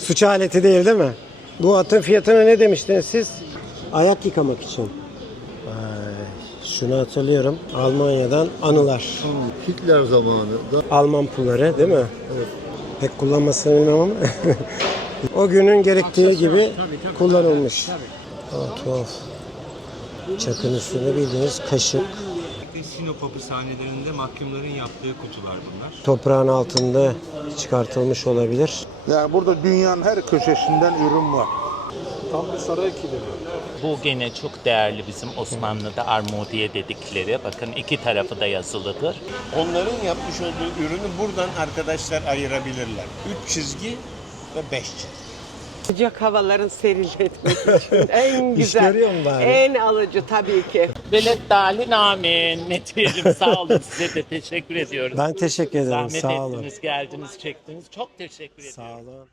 Suç aleti değil mi? Bu atın fiyatına ne demiştiniz siz? Ayak yıkamak için. Şunu hatırlıyorum. Almanya'dan anılar. Hitler zamanı. Alman pulları değil mi? Evet. Pek kullanmasını bilmem ama o günün gerektiği gibi kullanılmış. Tuhaf. Çakın üstünde bildiğiniz kaşık. Sinop hapishanelerinde mahkumların yaptığı kutular bunlar. Toprağın altında çıkartılmış olabilir. Yani burada dünyanın her köşesinden ürün var. Tam bir saray kilidi. Bu gene çok değerli bizim Osmanlı'da armudiye dedikleri. Bakın iki tarafı da yazılıdır. Onların yapmış olduğu ürünü buradan arkadaşlar ayırabilirler. 3 çizgi ve 5 çizgi. Sıcak havaların serinletmek için en İş güzel, görüyor mu bari? en alıcı tabii ki. Velet dalin amin. Ne diyelim, sağ olun, size de teşekkür ediyoruz. Ben teşekkür ederim. Zahmet Sağ olun. ettiniz, geldiniz, çektiniz. Çok teşekkür ederim. Sağ olun.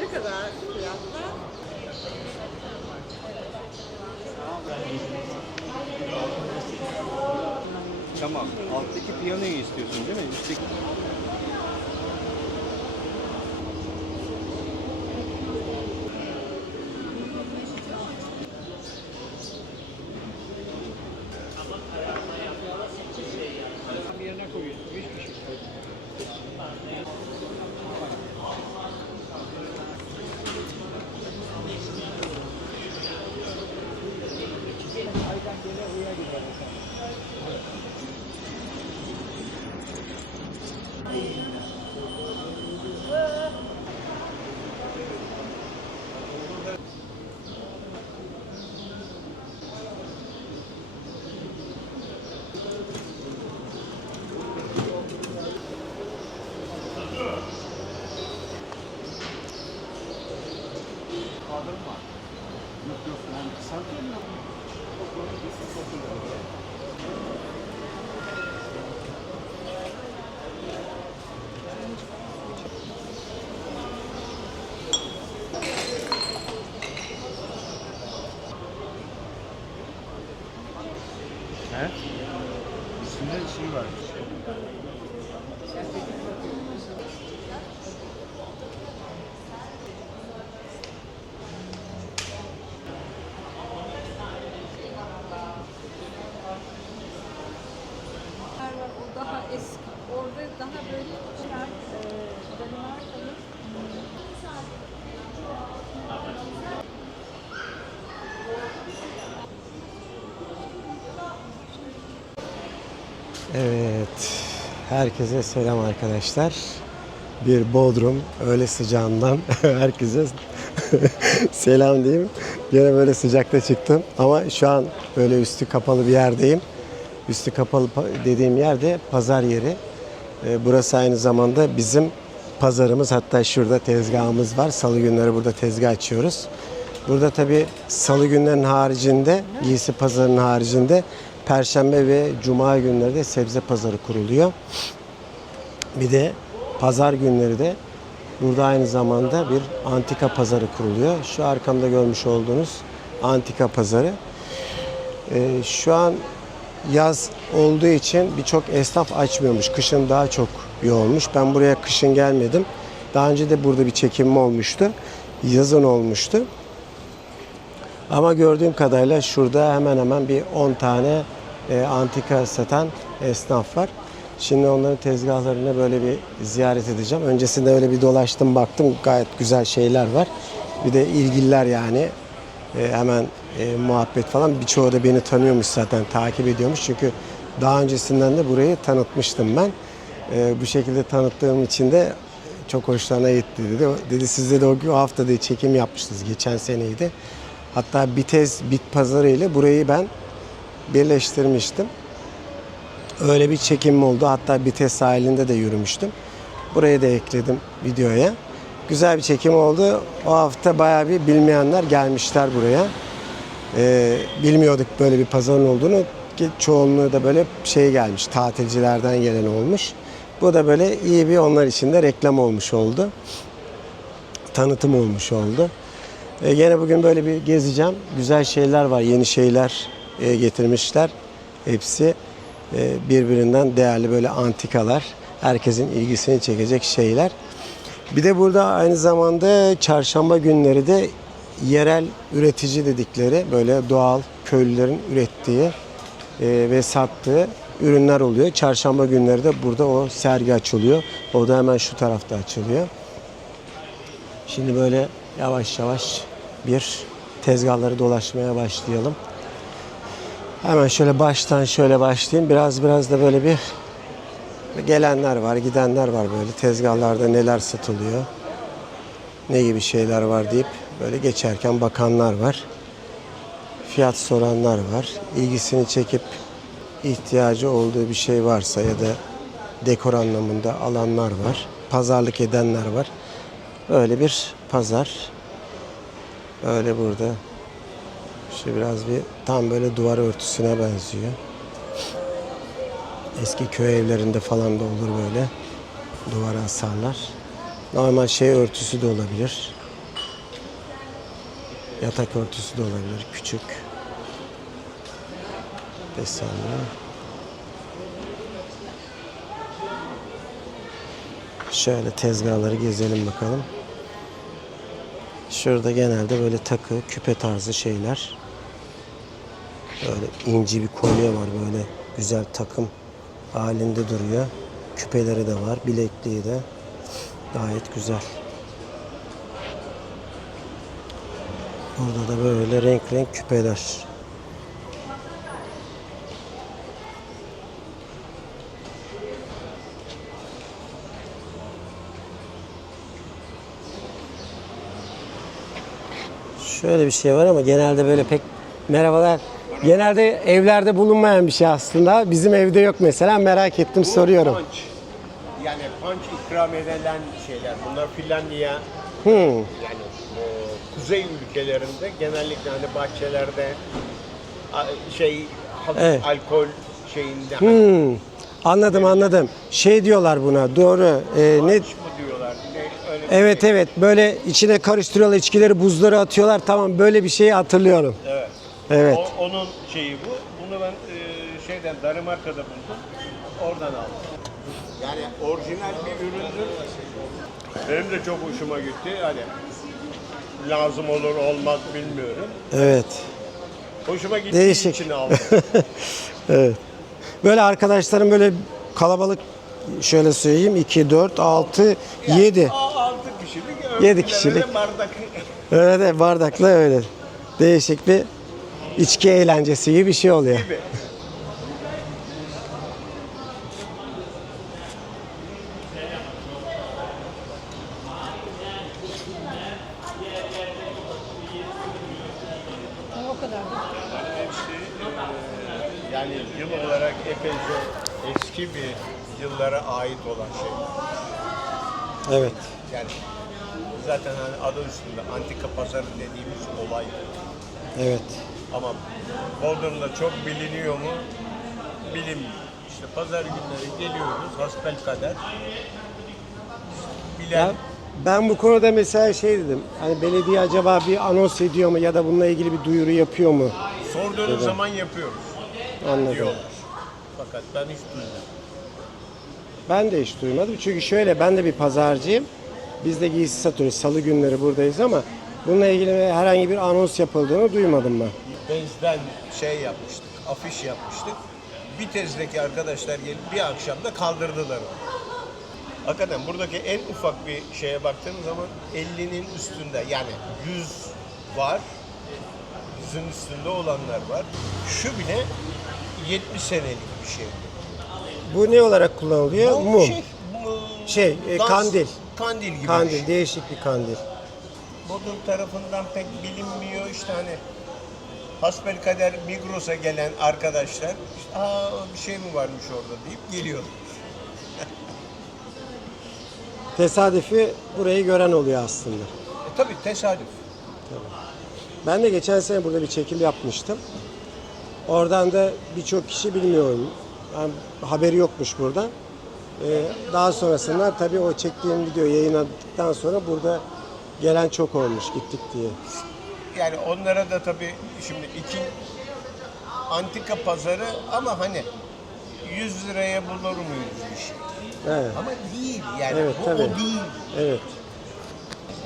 Ne kadar fiyatlar? Tamam. Alttaki piyanoyu istiyorsun değil mi? Üstteki... He? İçinde şey var. O daha eski. Orada daha böyle Danimarka'nın Evet. Herkese selam arkadaşlar. Bir Bodrum öğle sıcağından herkese selam diyeyim. Gene böyle sıcakta çıktım ama şu an böyle üstü kapalı bir yerdeyim. Üstü kapalı dediğim yerde pazar yeri. Burası aynı zamanda bizim pazarımız. Hatta şurada tezgahımız var. Salı günleri burada tezgah açıyoruz. Burada tabii salı günlerinin haricinde, giysi pazarının haricinde Perşembe ve Cuma günleri de sebze pazarı kuruluyor. Bir de pazar günleri de burada aynı zamanda bir antika pazarı kuruluyor. Şu arkamda görmüş olduğunuz antika pazarı. Şu an yaz olduğu için birçok esnaf açmıyormuş. Kışın daha çok yoğunmuş. Ben buraya kışın gelmedim. Daha önce de burada bir çekimim olmuştu. Yazın olmuştu. Ama gördüğüm kadarıyla şurada hemen hemen bir 10 tane antika satan esnaf var. Şimdi onların tezgahlarına böyle bir ziyaret edeceğim. Öncesinde öyle bir dolaştım, baktım, gayet güzel şeyler var. Bir de ilgililer yani hemen muhabbet falan. Birçoğu da beni tanıyormuş zaten, takip ediyormuş. Çünkü daha öncesinden de burayı tanıtmıştım ben. Bu şekilde tanıttığım için de çok hoşlarına gitti dedi. Dedi siz de o hafta da çekim yapmıştınız. Geçen seneydi. Hatta Bitez Bit Pazarı ile burayı ben birleştirmiştim. Öyle bir çekimim oldu. Hatta Bitez sahilinde de yürümüştüm. Burayı da ekledim videoya. Güzel bir çekim oldu. O hafta bayağı bir bilmeyenler gelmişler buraya. Bilmiyorduk böyle bir pazarın olduğunu. Çoğunluğu da böyle gelmiş. Tatilcilerden gelen olmuş. Bu da böyle iyi bir onlar için de reklam olmuş oldu. Tanıtım olmuş oldu. Yine bugün böyle bir gezeceğim. Güzel şeyler var. Yeni şeyler getirmişler. Hepsi birbirinden değerli böyle antikalar. Herkesin ilgisini çekecek şeyler. Bir de burada aynı zamanda çarşamba günleri de yerel üretici dedikleri böyle doğal köylülerin ürettiği ve sattığı ürünler oluyor. Çarşamba günleri de burada o sergi açılıyor. O da hemen şu tarafta açılıyor. Şimdi böyle yavaş yavaş bir tezgahları dolaşmaya başlayalım. Hemen şöyle baştan şöyle başlayayım. Biraz da böyle bir gelenler var, gidenler var böyle. Tezgahlarda neler satılıyor, ne gibi şeyler var deyip böyle geçerken bakanlar var. Fiyat soranlar var. İlgisini çekip ihtiyacı olduğu bir şey varsa ya da dekor anlamında alanlar var. Pazarlık edenler var. Böyle bir pazar. Öyle burada. İşte biraz bir tam böyle duvar örtüsüne benziyor. Eski köy evlerinde falan da olur böyle. Duvara asarlar. Normal örtüsü de olabilir. Yatak örtüsü de olabilir. Küçük. Desenli. Şöyle tezgahları gezelim bakalım. Şurada genelde böyle takı, küpe tarzı şeyler. Böyle inci bir kolye var böyle güzel takım halinde duruyor. Küpeleri de var, bilekliği de gayet güzel. Burada da böyle renk küpeler. Şöyle bir şey var ama genelde böyle pek merhabalar. Genelde evlerde bulunmayan bir şey aslında. Bizim evde yok mesela. Merak ettim, soruyorum. Punch. Yani punch ikram edilen şeyler. Bunlar Finlandiya, yani kuzey ülkelerinde genellikle hani bahçelerde hafif Evet. alkol şeyinde. Anladım. Şey diyorlar buna. Doğru. Ne? Punch mı diyorlar? Öyle bir şey. Evet. Böyle içine karıştırıyorlar, içkileri, buzları atıyorlar. Tamam, böyle bir şeyi hatırlıyorum. Evet. Evet. Onun şeyi bu. Bunu ben Danimarka'da buldum. Oradan aldım. Yani orijinal bir üründür. Benim de çok hoşuma gitti. Hani lazım olur olmaz bilmiyorum. Evet. Hoşuma gittiği Değişik. için aldım. Evet. Böyle arkadaşlarım böyle kalabalık şöyle söyleyeyim 2, 4, 6, 7. 6 kişilik. 7 kişilik. Bardak. Evet, bardakla öyle. Değişik bir içki eğlencesi gibi bir şey oluyor. gibi. O kadar da. Yani yıl olarak epeyce eski bir yıllara ait olan şey. Evet. Yani zaten hani adı üstünde antika pazarı dediğimiz olay. Evet. Ama Bodrum'da çok biliniyor mu? Bilinmiyor. İşte pazar günleri geliyoruz hasbelkader. Bilen Ben bu konuda mesela dedim. Hani belediye acaba bir anons ediyor mu ya da bununla ilgili bir duyuru yapıyor mu? sorduğunuz zaman yapıyoruz Anladım. diyorlar. Fakat ben hiç duymadım. Ben de hiç duymadım. Çünkü şöyle, ben de bir pazarcıyım. Biz de giysi satıyoruz. Salı günleri buradayız ama bununla ilgili herhangi bir anons yapıldığını duymadım ben. Bezden yapmıştık, afiş yapmıştık. Bitez'deki arkadaşlar gelip bir akşamda kaldırdılar onu. Hakikaten buradaki en ufak bir şeye baktığınız zaman 50'nin üstünde, yani 100 var, 100'ün üstünde olanlar var. Şu bile 70 senelik bir şey. Bu ne olarak kullanılıyor? Bu Mum. dans- Kandil. kandil gibi. Kandil, değişik bir kandil. Bodrum tarafından pek bilinmiyor işte hani hasbelkader Migros'a gelen arkadaşlar işte, bir şey mi varmış orada deyip geliyor. Tesadüfi burayı gören oluyor aslında. Tabii tesadüf. Ben de geçen sene burada bir çekim yapmıştım. Oradan da birçok kişi bilmiyorum. Yani haberi yokmuş burada. Daha sonrasında tabii o çektiğim video yayınladıktan sonra burada gelen çok olmuş gittik diye. Yani onlara da tabii şimdi antika pazarı ama hani 100 liraya bulur muyuz bir şey? Evet. Ama değil yani Evet, bu tabii. o değil. Evet.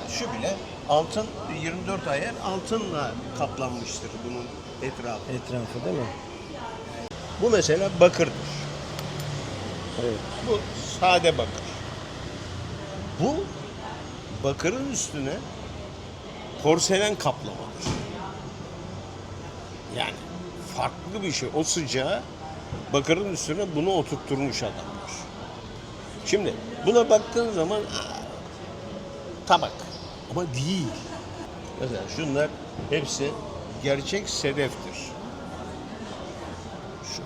Şu bile altın 24 ayar altınla kaplanmıştır bunun etrafı. Etrafı değil mi? Bu mesela bakırdır. Evet. Bu sade bakır. Bu bakırın üstüne porselen kaplamadır. Yani farklı bir şey. O sıcağı bakırın üstüne bunu oturtturmuş adamlar. Şimdi buna baktığın zaman tabak ama değil. Mesela şunlar hepsi gerçek sedeftir. Şu.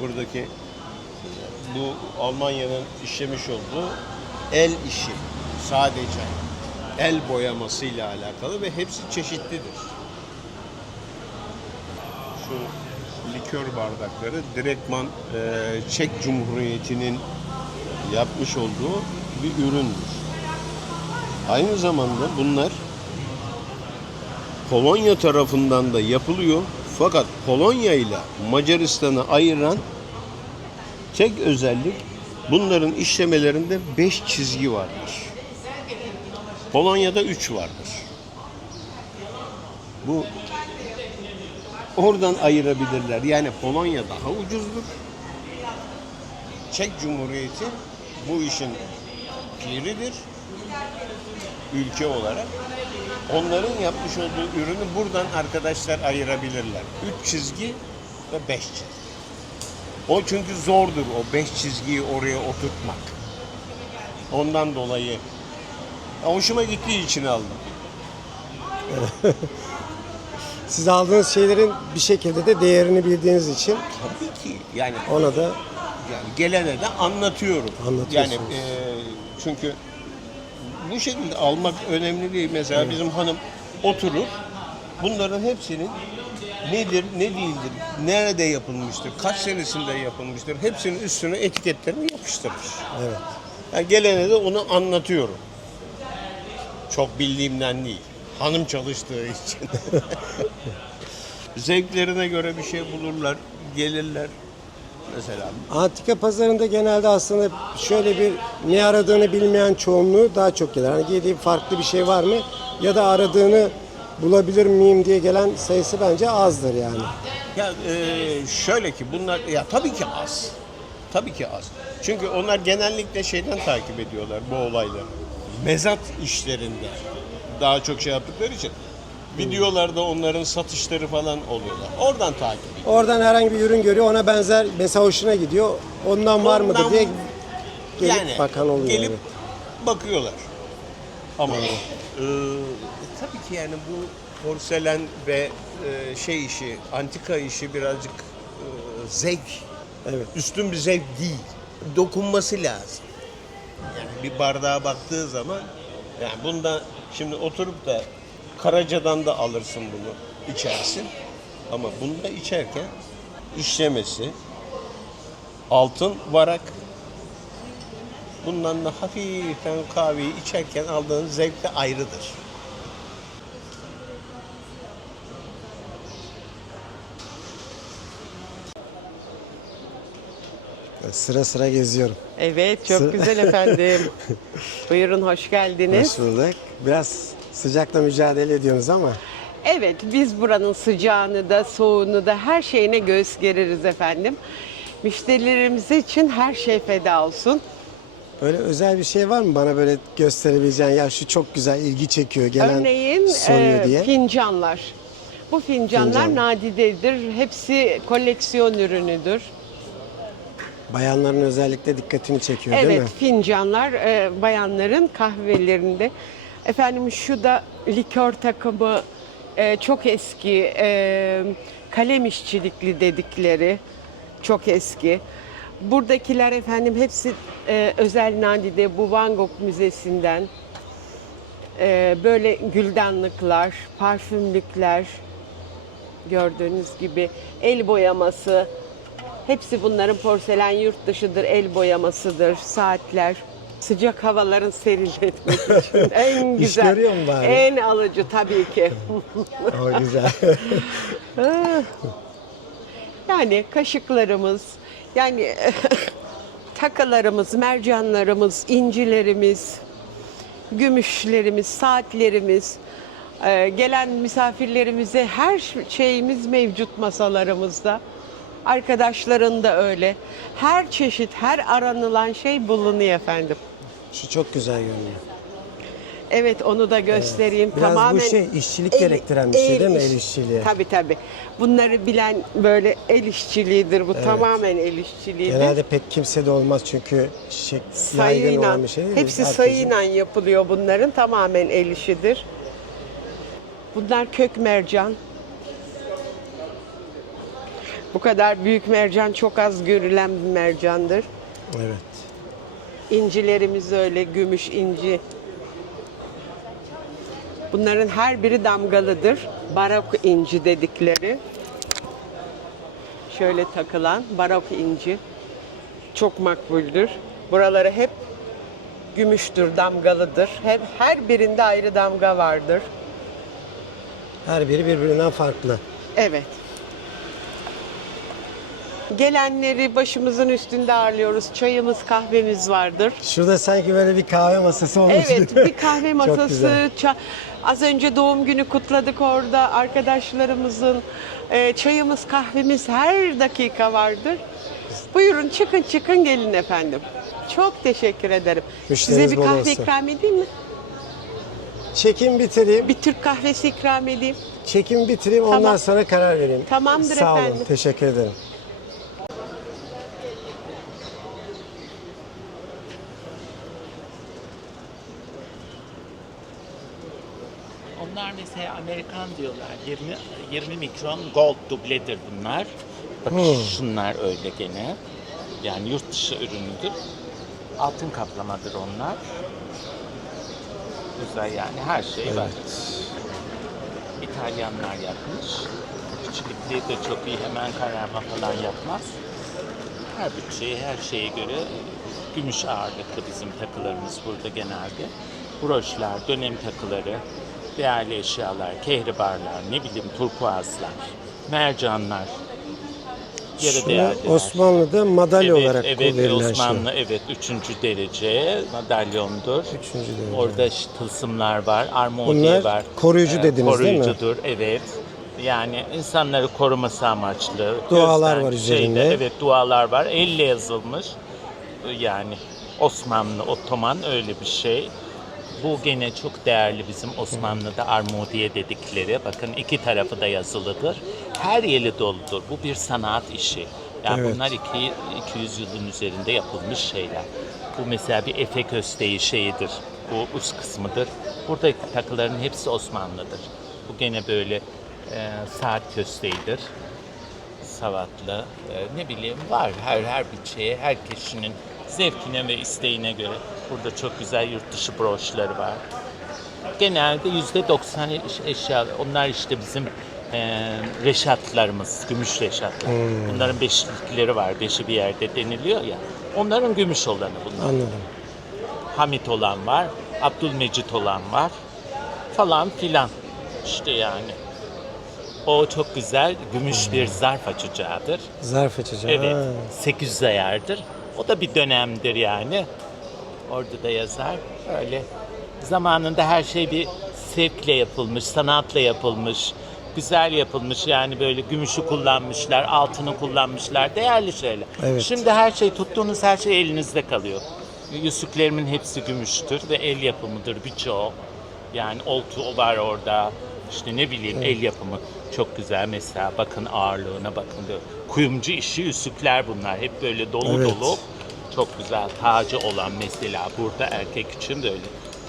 Buradaki bu Almanya'nın işlemiş olduğu el işi sadece el boyamasıyla alakalı ve hepsi çeşitlidir. Şu likör bardakları direktman Çek Cumhuriyeti'nin yapmış olduğu bir üründür. Aynı zamanda bunlar Polonya tarafından da yapılıyor. Fakat Polonya ile Macaristan'ı ayıran tek özellik bunların işlemelerinde 5 çizgi vardır. Polonya'da 3 vardır. Bu oradan ayırabilirler. Yani Polonya daha ucuzdur. Çek Cumhuriyeti bu işin piridir. Ülke olarak. Onların yapmış olduğu ürünü buradan arkadaşlar ayırabilirler. 3 çizgi ve 5 çizgi. O çünkü zordur o 5 çizgiyi oraya oturtmak. Ondan dolayı hoşuma gittiği için aldım. Siz aldığınız şeylerin bir şekilde de değerini bildiğiniz için Tabii ki yani ona da yani gelene de anlatıyorum. Anlatıyorsunuz. Yani çünkü bu şekilde almak önemli değil. Mesela bizim hanım oturur. Bunların hepsinin nedir, ne değildir, nerede yapılmıştır, kaç senesinde yapılmıştır, hepsinin üstüne etiketlerini yapıştırır. evet. Yani gelene de onu anlatıyorum. Çok bildiğimden değil. Hanım çalıştığı için. Zevklerine göre bir şey bulurlar, gelirler. Mesela Antika pazarında genelde aslında şöyle bir ne aradığını bilmeyen çoğunluğu daha çok gelir. Hani giydiği farklı bir şey var mı ya da aradığını bulabilir miyim diye gelen sayısı bence azdır yani. ya şöyle ki bunlar ya tabii ki az. Tabii ki az. Çünkü onlar genellikle şeyden takip ediyorlar bu olayları. Mezat işlerinde daha çok şey yaptıkları için videolarda onların satışları falan oluyorlar. Oradan takip ediyor. Oradan herhangi bir ürün görüyor ona benzer mesela hoşuna gidiyor. Ondan var mıdır Ondan- diye gelip Yani bakan oluyor. gelip evet. bakıyorlar. Ama tabii ki yani bu porselen ve şey işi, antika işi birazcık zevk. Evet. Üstün bir zevk değil. Dokunması lazım. Yani bir bardağa baktığı zaman yani bunda şimdi oturup da Karaca'dan da alırsın bunu içersin. Ama bunda içerken işlemesi altın varak. Bundan da hafiften kahveyi içerken aldığın zevk de ayrıdır. Sıra sıra geziyorum. Evet, çok güzel efendim. Buyurun, hoş geldiniz. Hoş bulduk. Biraz sıcakla mücadele ediyorsunuz ama Evet, biz buranın sıcağını da, soğuğunu da her şeyine göğüs gereriz efendim. Müşterilerimiz için her şey feda olsun. böyle özel bir şey var mı bana böyle gösterebileceğin ya şu çok güzel ilgi çekiyor gelen Örneğin soruyor diye. fincanlar. Bu fincanlar Fincan. nadidedir. Hepsi koleksiyon ürünüdür. Bayanların özellikle dikkatini çekiyor değil Evet, mi? fincanlar bayanların kahvelerinde. Efendim şu da likör takımı çok eski, kalem işçilikli dedikleri çok eski. Buradakiler efendim hepsi özel nadide, bu Van Gogh Müzesi'nden. Böyle güldanlıklar, parfümlükler, gördüğünüz gibi el boyaması. Hepsi bunların porselen, yurt dışıdır, el boyamasıdır, saatler. Sıcak havaların serinletmesi için en İş güzel, görüyor mu bari? en alıcı tabii ki. O güzel. Yani kaşıklarımız, yani takılarımız, mercanlarımız, incilerimiz, gümüşlerimiz, saatlerimiz, gelen misafirlerimize her şeyimiz mevcut masalarımızda. Arkadaşların da öyle. Her çeşit, her aranılan şey bulunuyor efendim. Şu çok güzel görünüyor. Evet, onu da göstereyim. Biraz Tamamen bu şey işçilik gerektiren bir şey değil mi? El işçiliği. Tabii tabii. Bunları bilen böyle el işçiliğidir. Bu tamamen el işçiliğidir. Genelde pek kimsede olmaz çünkü yaygın Sayıyla, olan bir şey değil mi? hepsi Herkesin. sayıyla yapılıyor bunların. Tamamen el işidir. Bunlar kök mercan. Bu kadar büyük mercan çok az görülen bir mercandır. Evet. İncilerimiz öyle, gümüş inci. Bunların her biri damgalıdır. Barok inci dedikleri. Şöyle takılan barok inci. Çok makbuldür. Buraları hep gümüştür, damgalıdır. Her birinde ayrı damga vardır. Her biri birbirinden farklı. Evet. Gelenleri başımızın üstünde ağırlıyoruz. Çayımız, kahvemiz vardır. Şurada sanki böyle bir kahve masası olmuş. Evet, bir kahve Çok masası. güzel. Az önce doğum günü kutladık orada. Arkadaşlarımızın çayımız, kahvemiz her dakika vardır. Buyurun çıkın gelin efendim. Çok teşekkür ederim. Müşteriniz Size bir bol kahve olsun. ikram edeyim mi? Çekim bitireyim. Bir Türk kahvesi ikram edeyim. Çekim bitireyim ondan Tamam. sonra karar vereyim. Tamamdır Sağ olun. efendim. Teşekkür ederim. Onlar mesela Amerikan diyorlar. 20 mikron gold dubledir bunlar. Bakın şunlar öyle gene. Yani yurt dışı ürünüdür. Altın kaplamadır onlar. Güzel yani her şey var. İtalyanlar yapmış. Küçüklükleri de çok iyi, hemen kararma falan yapmaz. Her bütçeye, her şeye göre gümüş ağırlıklı bizim takılarımız burada genelde. Broşlar, dönem takıları, değerli eşyalar, kehribarlar, ne bileyim turkuazlar, mercanlar, yarı Şunu değerliler. Osmanlı'da madalya olarak evet, verilen Osmanlı, şey. evet, 3. derece madalyondur. 3. derece. Orada tılsımlar var, armodiye Bunlar var. koruyucu dediniz değil mi? Koruyucudur, evet. Yani insanları koruması amaçlı. Dualar gözden, var üzerinde. Evet, dualar var. Elle yazılmış. Yani Osmanlı, Ottoman öyle bir şey. Bu gene çok değerli bizim Osmanlı'da armodiye dedikleri. Bakın iki tarafı da yazılıdır. Her yeri doludur. Bu bir sanat işi. Yani Evet. bunlar 200 yılın üzerinde yapılmış şeyler. Bu mesela bir Efe kösteği şeyidir. Bu üst kısmıdır. Buradaki takıların hepsi Osmanlı'dır. Bu gene böyle saat kösteğidir. Savatlı, ne bileyim var her bütçeye, her kişinin zevkine ve isteğine göre. Burada çok güzel yurt dışı broşları var. Genelde %90 eşya, onlar işte bizim reşatlarımız, gümüş reşatlar. Bunların beşlikleri var, beşi bir yerde deniliyor ya. Onların gümüş olanı bunlar. Anladım. Hamit olan var, Abdülmecit olan var falan filan. İşte yani. O çok güzel, gümüş bir zarf açacağıdır. Zarf açacağım. Evet, Ha. 800 ayardır. O da bir dönemdir yani. Orada da yazar. Öyle zamanında her şey bir zevkle yapılmış, sanatla yapılmış, güzel yapılmış. Yani böyle gümüşü kullanmışlar, altını kullanmışlar, değerli şeyler. Evet. Şimdi her şey, tuttuğunuz her şey elinizde kalıyor. Yüzüklerimin hepsi gümüştür ve el yapımıdır birçoğu. Yani oltu var orada, İşte ne bileyim el yapımı çok güzel mesela, bakın ağırlığına bakın. Kuyumcu işi üsükler bunlar. Hep böyle dolu Evet. dolu. Çok güzel tacı olan mesela burada erkek için böyle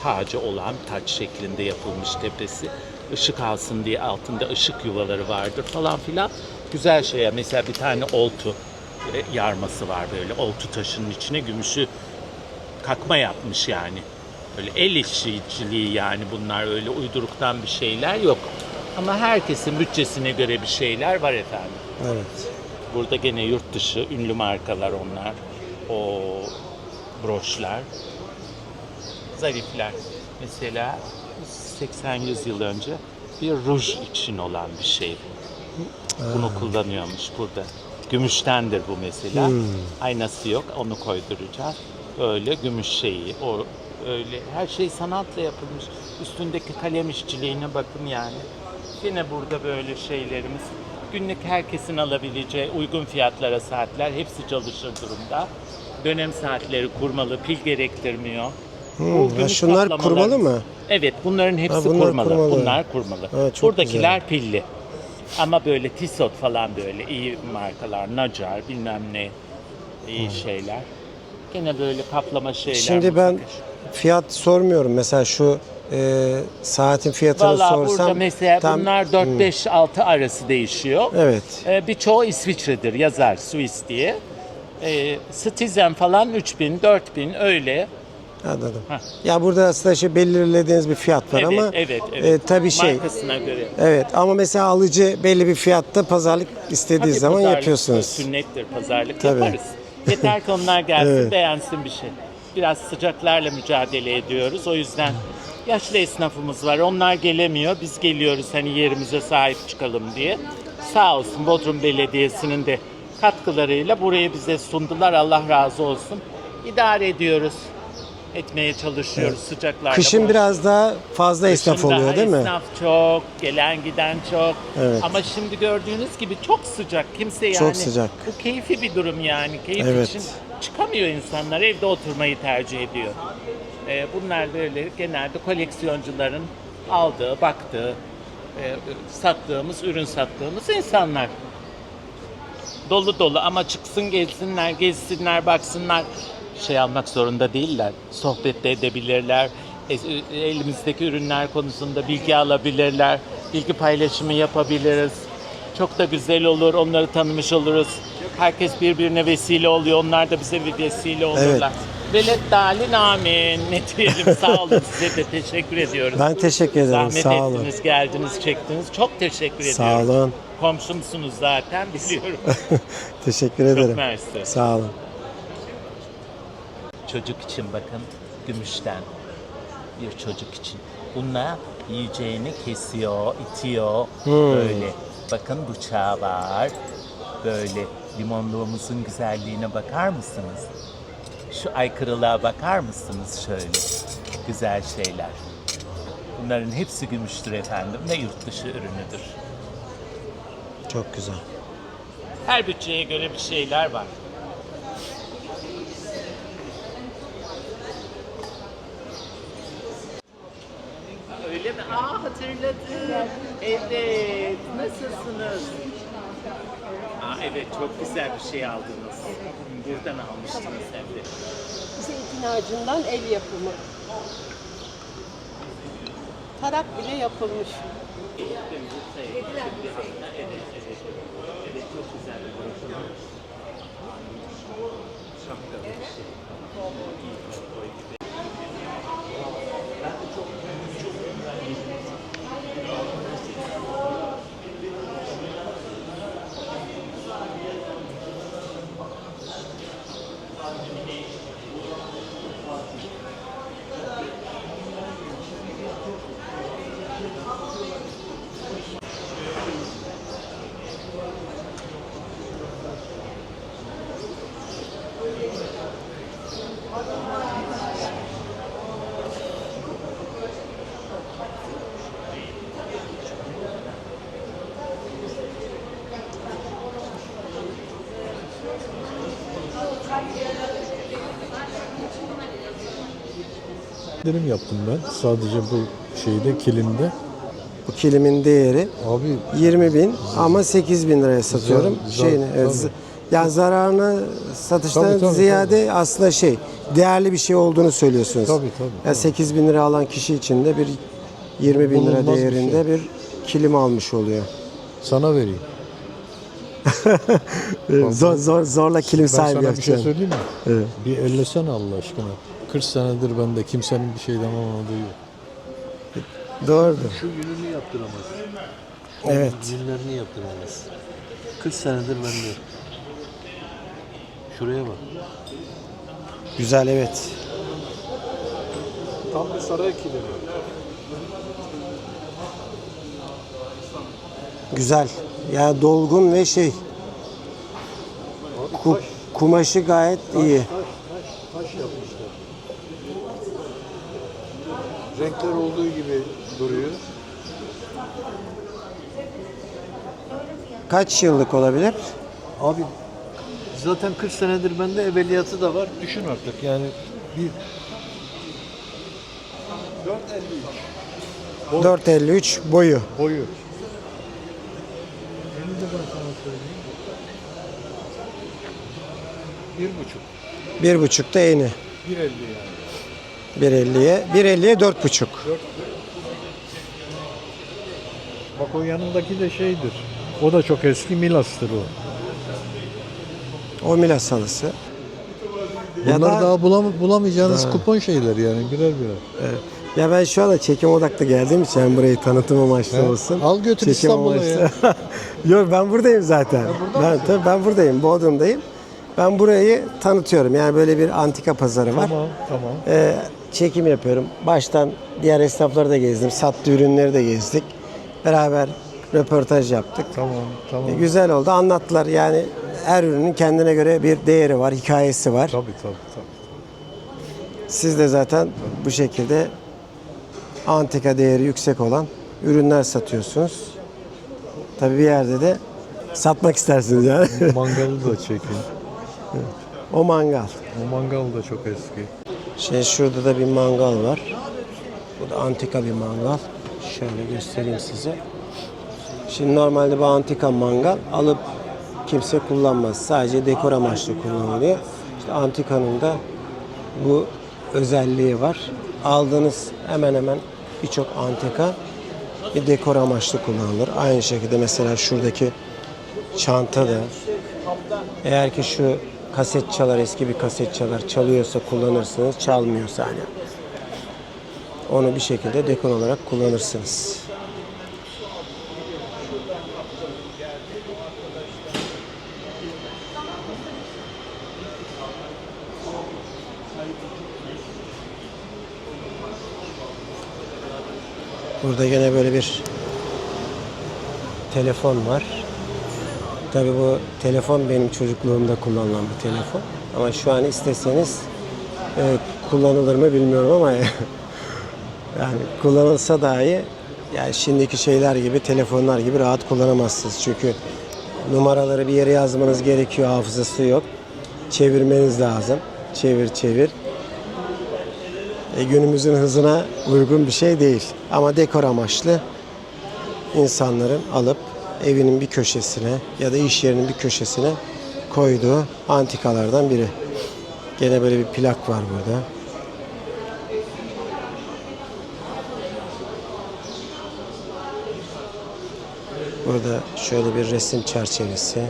tacı olan taç şeklinde yapılmış tepesi. Işık alsın diye altında ışık yuvaları vardır falan filan. Güzel şey. Mesela bir tane oltu yarması var böyle. Oltu taşının içine gümüşü kakma yapmış yani. Böyle el işçiliği yani, bunlar öyle uyduruktan bir şeyler yok. Ama herkesin bütçesine göre bir şeyler var efendim. Evet. Burada gene yurt dışı ünlü markalar onlar. O broşlar. Zarifler. Mesela 80-100 yıl önce bir ruj için olan bir şey. Bunu kullanıyormuş burada. Gümüştendir bu mesela. Aynası yok, onu koyduracağız. Öyle gümüş şeyi. O öyle her şey sanatla yapılmış. Üstündeki kalem işçiliğine bakın yani. Yine burada böyle şeylerimiz. Günlük herkesin alabileceği uygun fiyatlara saatler, hepsi çalışır durumda. Dönem saatleri kurmalı, pil gerektirmiyor. Bu Ha, gümüş şunlar kaplamalar- kurmalı mı? Evet, bunların hepsi Ha, bunlar kurmalı. kurmalı. Bunlar kurmalı. Ha, çok Buradakiler pilli. Ama böyle Tissot falan böyle iyi markalar, Nacar bilmem ne iyi şeyler. Gene böyle kaplama şeyler. Şimdi ben mutlaka. fiyat sormuyorum. Mesela şu saatin fiyatını Vallahi sorsam. burada mesela tam- bunlar 4-5-6 arası değişiyor. Evet. Birçoğu İsviçre'dir, yazar Swiss diye. Citizen falan 3000, 4000 öyle. Anladım. Heh. Ya burada aslında şey belirlediğiniz bir fiyat var Evet, ama evet. tabii şey. Markasına göre. Evet ama mesela alıcı belli bir fiyatta pazarlık istediği Tabii zaman pazarlık yapıyorsunuz. Sünnettir, pazarlık Tabii. yaparız. Yeter ki onlar gelsin, Evet. beğensin bir şey. Biraz sıcaklarla mücadele ediyoruz. O yüzden yaşlı esnafımız var. Onlar gelemiyor. Biz geliyoruz hani yerimize sahip çıkalım diye. Sağ olsun Bodrum Belediyesi'nin de katkılarıyla burayı bize sundular. Allah razı olsun. İdare ediyoruz. Etmeye çalışıyoruz sıcaklarla. Kışın biraz daha fazla esnaf Kışın oluyor daha değil mi? Esnaf çok, gelen giden çok. Evet. Ama şimdi gördüğünüz gibi çok sıcak. Kimse yani Çok sıcak. bu keyfi bir durum yani. Keyif Evet. için çıkamıyor insanlar. Evde oturmayı tercih ediyor. Bunlar böyle genelde koleksiyoncuların aldığı, baktığı, sattığımız, ürün sattığımız insanlar. Dolu dolu ama çıksın gelsinler, gezsinler, baksınlar. Şey almak zorunda değiller. Sohbet de edebilirler. Elimizdeki ürünler konusunda bilgi alabilirler. Bilgi paylaşımı yapabiliriz. Çok da güzel olur. Onları tanımış oluruz. Herkes birbirine vesile oluyor. Onlar da bize bir vesile olurlar. Velet dalin amin. Ne diyelim, sağ olun, size de teşekkür ediyoruz. Ben teşekkür ederim. Zahmet Sağ olun. ettiniz, geldiniz, çektiniz. Çok teşekkür ediyorum. Sağ olun. Komşumsunuz zaten, biliyorum. Teşekkür ederim. mersi. Sağ olun. Çocuk için bakın, gümüşten bir çocuk için. Bununla yiyeceğini kesiyor, itiyor. Böyle. Bakın bıçağı var. Böyle limonluğumuzun güzelliğine bakar mısınız? Şu aykırılığa bakar mısınız şöyle? Güzel şeyler. Bunların hepsi gümüştür efendim ve yurt dışı ürünüdür. Çok güzel. Her bütçeye göre bir şeyler var. Öyle mi? Hatırladım. Evet. Nasılsınız? Evet, çok güzel bir şey aldınız. Buradan almıştınız hem de. Zeytin ağacından el yapımı. Tarak bile yapılmış. Evet, çok güzel bir broşür. Çok da bir şey. İndirim yaptım ben sadece bu şeyde, kilimde. Bu kilimin değeri Abi 20.000 ama 8.000 liraya satıyorum. Şeyini, evet, tabii. yani zararını satıştan Tabii, ziyade aslında değerli bir şey olduğunu söylüyorsunuz. Tabii, Yani 8.000 lira alan kişi için de bir 20.000 lira Bulunmaz bir değerinde şey. bir kilim almış oluyor. sana vereyim. Zorla kilim Ben sahibi sana bir şey yapacağım. söyleyeyim mi? Evet. Bir ellesene Allah aşkına. 40 senedir bende kimsenin bir şeyden anladığı yok. Doğrudur. Şu gününü yaptıramaz. Evet. Günlerini yaptıramaz. 40 senedir bende. Şuraya bak. Güzel, evet. Tam bir saray kilimi. Güzel. Yani dolgun ve kumaşı gayet iyi. Taş yapmışlar. Renkler olduğu gibi duruyor. Kaç yıllık olabilir? Abi zaten 40 senedir bende evveliyatı da var. Düşün artık yani bir 4.53 boyu. Boyu. 1.5 da eni. 1.50'ye. 1.50'ye 4.5. Bak o yanındaki de şeydir. O da çok eski Milas'tır o. O Milas halısı. Ya Bunlar da- daha bulamayacağınız kupon şeyler yani birer birer. Ya ben şu anda çekim odaklı geldiğim için yani burayı tanıtım amaçlı He? olsun. Al götür Çekim İstanbul'a amaçlı. Yok, ben buradayım zaten. Ben buradayım. Bodrum'dayım. Ben burayı tanıtıyorum. Yani böyle bir antika pazarı var. Tamam. Çekim yapıyorum. Baştan diğer esnafları da gezdim. Sattığı ürünleri de gezdik. Beraber röportaj yaptık. Tamam. Güzel oldu. Anlattılar. Yani her ürünün kendine göre bir değeri var, hikayesi var. Tabii. Siz de zaten bu şekilde antika değeri yüksek olan ürünler satıyorsunuz. Tabii bir yerde de satmak istersiniz yani. Mangalı da çekin. O mangal. O mangal da çok eski. Şurada da bir mangal var. Bu da antika bir mangal. Şöyle göstereyim size. Şimdi normalde bu antika mangal alıp kimse kullanmaz. Sadece dekor amaçlı kullanılıyor. İşte antikanın da bu özelliği var. Aldığınız hemen hemen birçok antika bir dekor amaçlı kullanılır. Aynı şekilde mesela şuradaki çanta da, eğer ki şu kaset çalar, eski bir kaset çalar, çalıyorsa kullanırsınız, çalmıyorsa hani onu bir şekilde dekor olarak kullanırsınız. Burada gene böyle bir telefon var. Tabii bu telefon benim çocukluğumda kullanılan bir telefon. Ama şu an isteseniz kullanılır mı bilmiyorum ama yani kullanılsa dahi yani şimdiki şeyler gibi, telefonlar gibi rahat kullanamazsınız. Çünkü numaraları bir yere yazmanız gerekiyor, hafızası yok. Çevirmeniz lazım. Çevir. Günümüzün hızına uygun bir şey değil. Ama dekor amaçlı insanların alıp evinin bir köşesine ya da iş yerinin bir köşesine koyduğu antikalardan biri. Gene böyle bir plak var burada. Burada şöyle bir resim çerçevesi.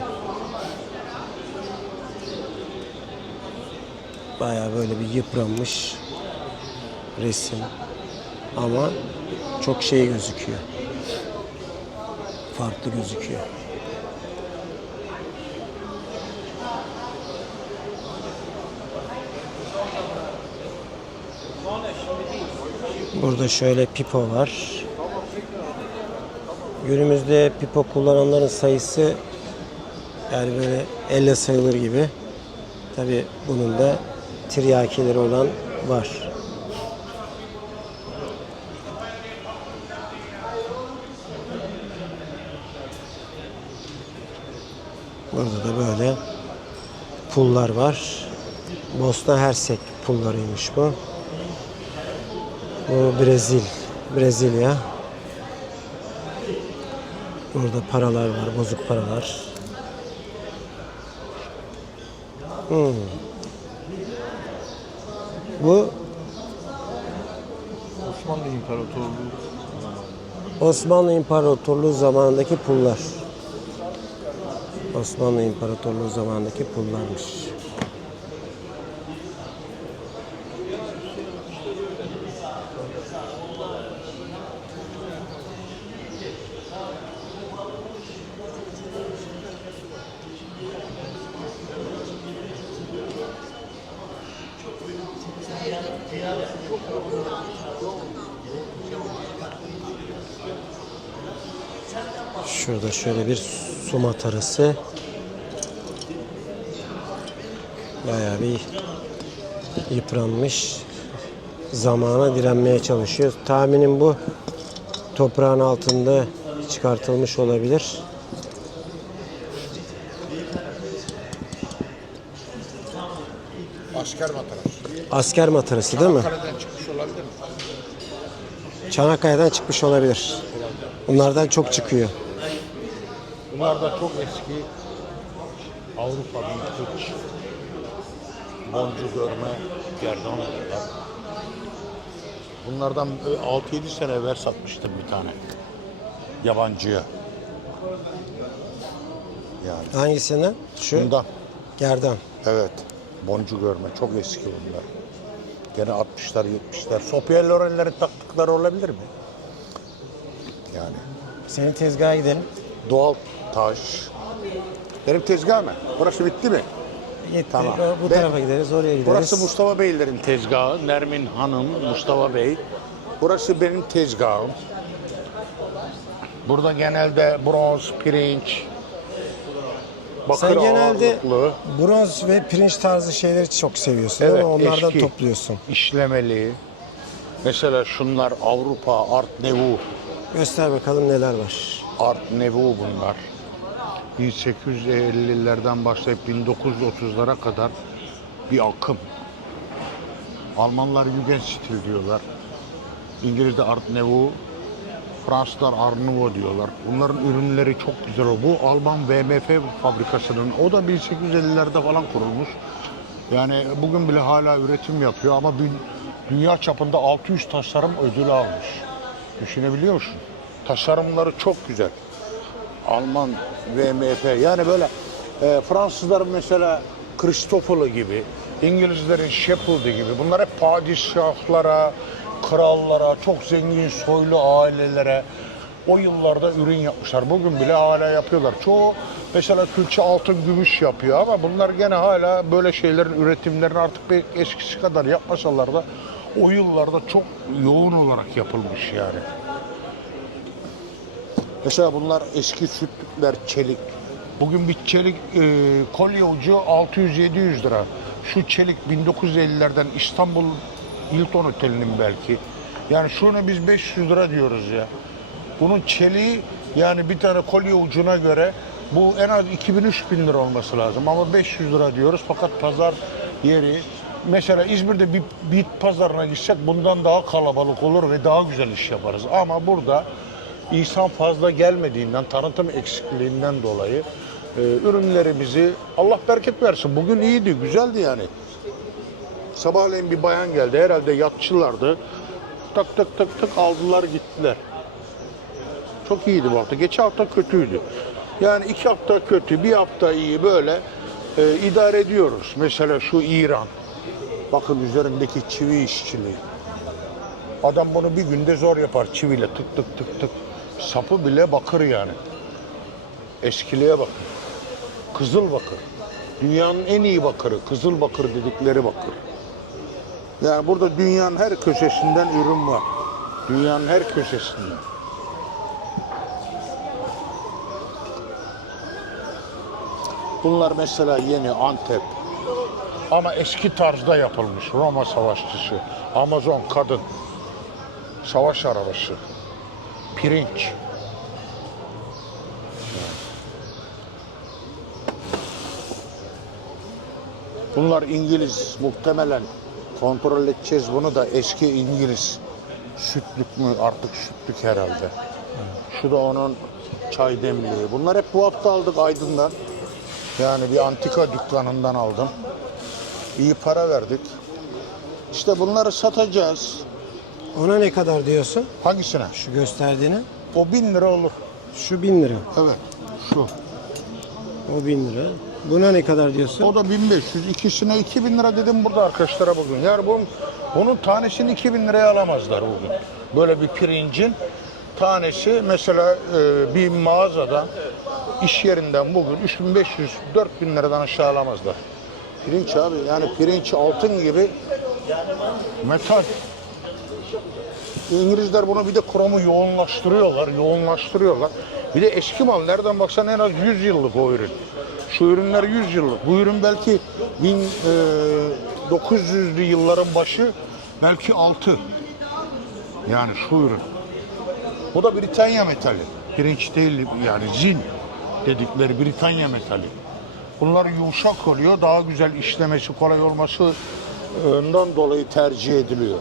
Bayağı böyle bir yıpranmış resim. Ama çok şey gözüküyor. Farklı gözüküyor. Burada şöyle pipo var. Günümüzde pipo kullananların sayısı yani böyle elle sayılır gibi. Tabii bunun da tiryakileri olan var. Burada da böyle pullar var. Bosna Hersek pullarıymış bu. Bu Brezilya. Burada paralar var, bozuk paralar. Bu Osmanlı İmparatorluğu Osmanlı İmparatorluğu zamanındaki pullar. Osmanlı İmparatorluğu zamanındaki pullarmış. Şurada şöyle bir su matarası. Bayağı bir yıpranmış. Zamana direnmeye çalışıyor. Tahminim bu toprağın altında çıkartılmış olabilir. Asker matarası. Asker matarası değil mi? Kaleden çıkmış olabilir mi? Çanakkale'den çıkmış olabilir. Bunlardan çok çıkıyor. Bunlar da çok eski Avrupa vintage boncu görme gerdan oluyorlar. Bunlardan 6-7 sene evvel satmıştım bir tane yabancıya. Yani Hangisinden? Şu bundan, gerdan. evet, boncu görme çok eski bunlar. Gene 60'lar 70'ler. Sophia Loren'lerin taktıkları olabilir mi? Yani Senin tezgaha gidelim. doğal taş. Benim tezgah mı? Burası bitti mi? Yetti. Tamam. Bu tarafa gideriz, oraya gideriz. Burası Mustafa Beylerin tezgahı. Nermin Hanım, Mustafa Bey. Burası benim tezgahım. Burada genelde bronz, pirinç, bakır Sen genelde ağırlıklı, bronz ve pirinç tarzı şeyleri çok seviyorsun. evet, Ama onlardan eski, topluyorsun. işlemeli. Mesela şunlar Avrupa Art Nouveau. Göster bakalım neler var. Art Nouveau bunlar. 1850'lerden başlayıp 1930'lara kadar bir akım. Almanlar Jugendstil diyorlar. İngilizce Art Nouveau, Fransızlar Art Nouveau diyorlar. Bunların ürünleri çok güzel. Bu Alman VMF fabrikasının, o da 1850'lerde falan kurulmuş. Yani bugün bile hala üretim yapıyor ama dünya çapında 600 tasarım ödülü almış. Düşünebiliyor musun? Tasarımları çok güzel. Alman VMF, yani böyle Fransızların mesela Christopher'ı gibi, İngilizlerin Shepherd'ı gibi, bunlar hep padişahlara, krallara, çok zengin soylu ailelere o yıllarda ürün yapmışlar. Bugün bile hala yapıyorlar. Çoğu mesela külçe altın, gümüş yapıyor ama bunlar gene hala böyle şeylerin üretimlerini artık pek eskisi kadar yapmasalar da o yıllarda çok yoğun olarak yapılmış yani. Mesela bunlar eski sütlükler, çelik. Bugün bir çelik kolye ucu 600-700 lira. Şu çelik 1950'lerden İstanbul Hilton Oteli'nin belki. Yani şunu biz 500 lira diyoruz ya. Bunun çeliği, yani bir tane kolye ucuna göre bu en az 2000-3000 lira olması lazım. Ama 500 lira diyoruz fakat pazar yeri. Mesela İzmir'de bir bit pazarına gitsek bundan daha kalabalık olur ve daha güzel iş yaparız. Ama burada İnsan fazla gelmediğinden, tanıtım eksikliğinden dolayı ürünlerimizi, Allah bereket versin. Bugün iyiydi, güzeldi yani. Sabahleyin bir bayan geldi, herhalde yatçılardı. Tak tak tak tak aldılar gittiler. Çok iyiydi bu hafta. Geçen hafta kötüydü. Yani 2 hafta kötü, bir hafta iyi, böyle idare ediyoruz. Mesela şu İran. Bakın üzerindeki çivi işçiliği. Adam bunu bir günde zor yapar çiviyle, tık tık tık tık. Sapı bile bakır yani. Eskiliğe bakın. Kızıl bakır. Dünyanın en iyi bakırı, kızıl bakır dedikleri bakır. Yani burada dünyanın her köşesinden ürün var. Dünyanın her köşesinden. Bunlar mesela yeni Antep. Ama eski tarzda yapılmış. Roma savaşçısı, Amazon kadın, savaş arabası, pirinç. Bunlar İngiliz, muhtemelen kontrol edeceğiz bunu da, eski İngiliz. Sütlük mü, artık sütlük herhalde. Şu da onun çay demliği. Bunlar hep bu hafta aldık Aydın'dan. Yani bir antika dükkanından aldım. İyi para verdik. İşte bunları satacağız. Ona ne kadar diyorsun? Hangisine? Şu gösterdiğine. O 1000 lira olur. Şu 1000 lira. Evet. Şu. O 1000 lira. Buna ne kadar diyorsun? O da 1500. İkisine 2000 lira dedim burada arkadaşlara bugün. Yani bunun tanesini 2000 liraya alamazlar bugün. Böyle bir pirincin tanesi mesela bir mağazada iş yerinden bugün 3500-4000 liradan aşağı alamazlar. Pirinç abi, yani pirinç altın gibi metal. İngilizler bunu bir de kromu yoğunlaştırıyorlar. Bir de eski mal, nereden baksan en az 100 yıllık o ürün. Şu ürünler 100 yıllık. Bu ürün belki 1900'lü yılların başı, belki 6. Yani şu ürün. Bu da Britanya metali. Pirinç değil yani, zin dedikleri Britanya metali. Bunlar yumuşak oluyor, daha güzel işlemesi kolay olmasından dolayı tercih ediliyor.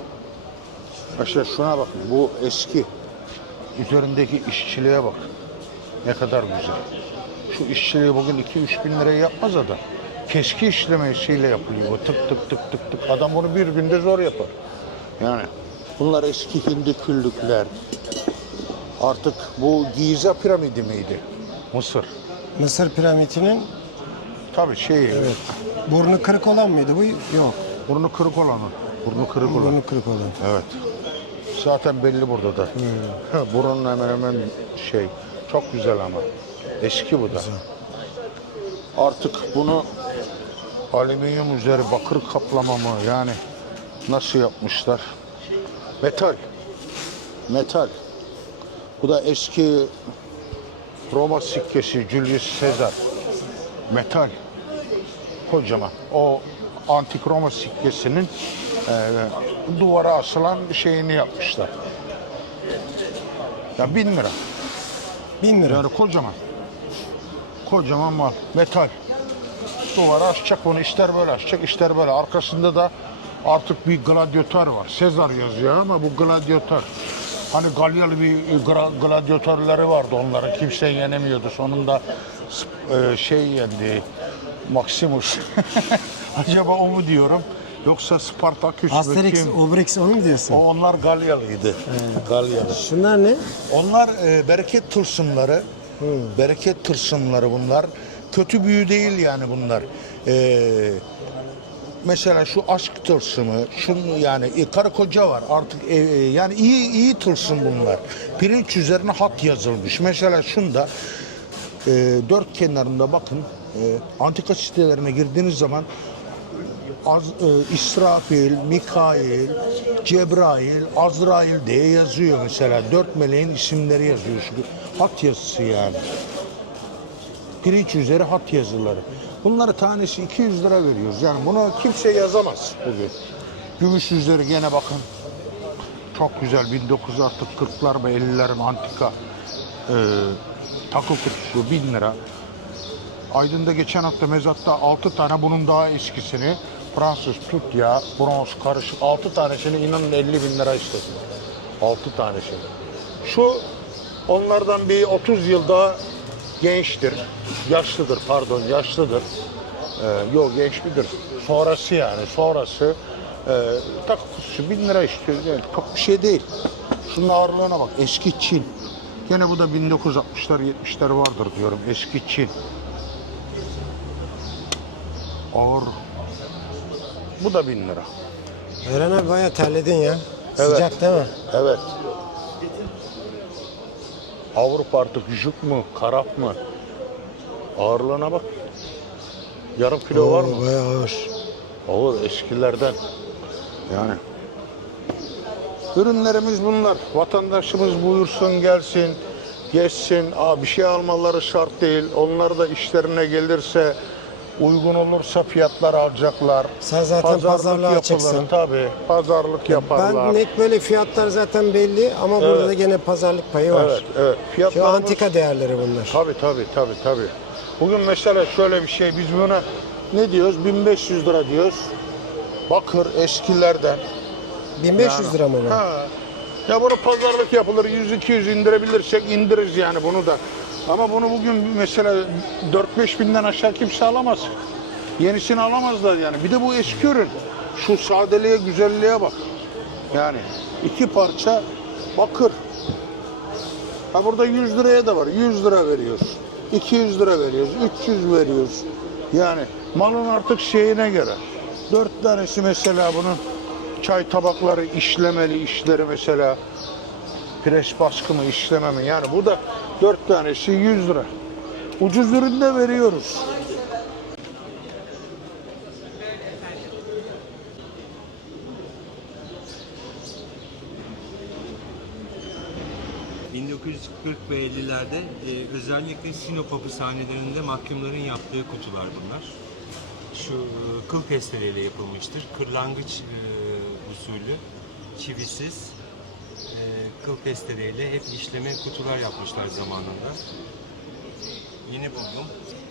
İşte şuna bakın, bu eski. Üzerindeki işçiliğe bak. Ne kadar güzel. Şu işçiliği bugün 2-3 bin liraya yapmaz adam. Keski işlemesiyle yapılıyor. Tık tık tık tık tık. Adam bunu bir günde zor yapar. Yani bunlar eski Hindi küllükler. Artık bu Giza piramidi miydi? Mısır. Mısır piramitinin Tabii evet. Burnu kırık olan mıydı bu? Yok. Burnu kırık olanı. Burnu kırık olan. Burnu kırık olan. Evet. Zaten belli burada da. Burunun hemen hemen çok güzel ama. Eski bu da. Artık bunu alüminyum üzeri bakır kaplama mı, yani nasıl yapmışlar? Metal. Metal. Bu da eski Roma sikkesi Julius Caesar. Metal. Kocaman. O antik Roma sikkesinin duvara asılan şeyini yapmışlar. Ya 1000 lira. 1000 lira. Yani kocaman. Kocaman mal. Metal. Duvara asacak bunu. İster böyle asacak, ister böyle. Arkasında da artık bir gladyatör var. Sezar yazıyor ama bu gladyatör. Hani Galyalı bir gladyatörleri vardı onların. Kimse yenemiyordu. Sonunda yendi. Maximus. Acaba o mu diyorum? Yoksa Spartaküs mü? Asterix, Obelix onu mu diyorsun? Onlar Galyalıydı. Galyalı. Şunlar ne? Onlar bereket tılsımları. Bereket tılsımları bunlar. Kötü büyü değil yani bunlar. Mesela şu aşk tılsımı, şunu yani karı koca var artık, yani iyi tılsım bunlar. Pirinç üzerine hat yazılmış. Mesela şunda dört kenarında bakın, antika sitelerine girdiğiniz zaman İsrafil, Mikail, Cebrail, Azrail diye yazıyor mesela. 4 meleğin isimleri yazıyor. Şu hat yazısı yani. Pirinç üzeri hat yazıları. Bunları tanesi 200 lira veriyoruz. Yani bunu kimse yazamaz bugün. Gümüş üzeri gene bakın. Çok güzel 1940'lar ve 50'lerin antika takı kutusu 1000 lira. Aydın'da geçen hafta mezatta 6 tane bunun daha eskisini Fransız tut ya, bronz karışık 6 tanesini inanın 50 bin lira istedim. 6 tanesini. Şu onlardan bir 30 yıl daha gençtir. Yaşlıdır pardon, yaşlıdır. Yok genç midir? Sonrası yani, sonrası takı kutusu 1000 lira istiyor. Yani çok bir şey değil. Şunun ağırlığına bak, eski Çin. Gene bu da 1960'lar 70'ler vardır diyorum, eski Çin. Ağır. Bu da 1000 lira. Eren abi bayağı terledin ya. Evet. Sıcak değil mi? Evet. Avrupa artık jük mü, karap mı? Ağırlığına bak. Yarım kilo var mı? Bayağı ağır. Ağır, eskilerden. Yani. Ürünlerimiz bunlar. Vatandaşımız buyursun, gelsin, geçsin. Bir şey almaları şart değil. Onlar da işlerine gelirse, uygun olursa fiyatlar alacaklar. Sen zaten pazarlığa açıksın. Tabii, pazarlık yaparlar. Ben net böyle fiyatlar zaten belli ama burada da gene pazarlık payı var. Evet, evet. Şu Fiyatlarımız... antika değerleri bunlar. Tabii. Bugün mesela şöyle bir şey, biz buna ne diyoruz? 1500 lira diyoruz. Bakır eskilerden. 1500 lira mı bu? Ha. Ya bunu pazarlık yapılır, 100-200 indirebilirsek indiririz yani bunu da. Ama bunu bugün mesela 4-5 binden aşağı kimse alamaz. Yenisini alamazlar yani. Bir de bu eski ürün. Şu sadeliğe, güzelliğe bak. Yani 2 parça bakır. Ha burada 100 liraya da var. 100 lira veriyoruz. 200 lira veriyoruz. 300 veriyoruz. Yani malın artık şeyine göre. 4 tanesi mesela bunun çay tabakları işlemeli işleri mesela. Pres baskı mı işleme mi? Yani bu da 4 tanesi 100 lira. Ucuz ürün de veriyoruz. ...1940 ve 50'lerde özellikle Sinop hapishanelerinde mahkumların yaptığı kutular bunlar. Şu kıl testereyle yapılmıştır. Kırlangıç usulü, çivisiz kıl testereyle hep işleme kutular yapmışlar zamanında. Yeni buldum.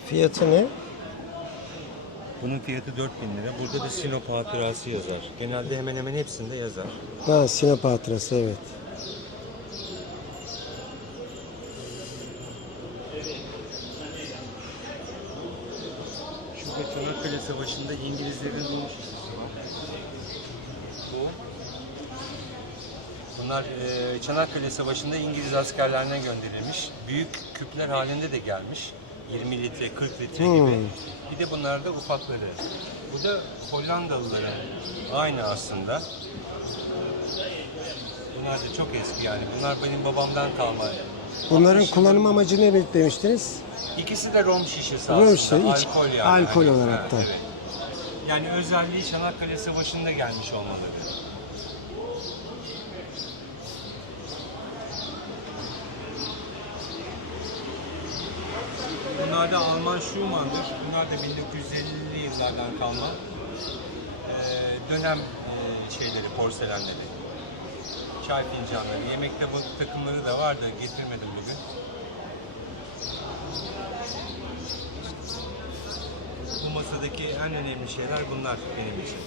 Fiyatı ne? Bunun fiyatı 4000 lira. Burada da Sinop hatırası yazar. Genelde hemen hemen hepsinde yazar. Ha, Sinop hatırası, evet. Şurada Çanakkale Savaşı'nda İngilizlerin rum şişesi var. Bunlar Çanakkale Savaşı'nda İngiliz askerlerine gönderilmiş. Büyük küpler halinde de gelmiş. 20 litre, 40 litre gibi. Bir de bunlar da ufakları. Bu da Hollandalıların aynı aslında. Bunlar da çok eski yani. Bunlar benim babamdan kalma. Bunların kullanım amacı ne demiştiniz? İkisi de rom şişesi Rom aslında. şişesi, Alkol yani. alkol Hani, olarak da. evet. Yani özelliği Çanakkale Savaşı'nda gelmiş olmaları. Bunlar da Alman Schumann'dır. Bunlar da 1950'li yıllardan kalma dönem şeyleri, porselenleri. Çay fincanları, yemek takımları da vardı. Getirmedim bugün. Bu masadaki en önemli şeyler bunlar benim için.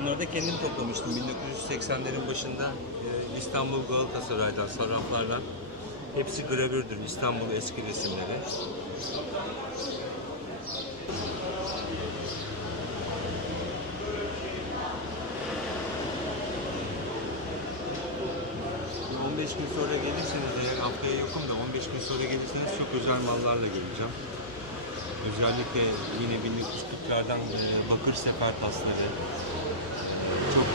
Bunları da kendim toplamıştım 1980'lerin başında İstanbul Galatasaray'dan, sarraflardan. Hepsi gravürdür, İstanbul eski resimleri. Bir 15 gün sonra gelirseniz, eğer haftaya yokum da 15 gün sonra gelirseniz çok özel mallarla geleceğim. Özellikle yine 1940'lardan bakır sefer tasları, çok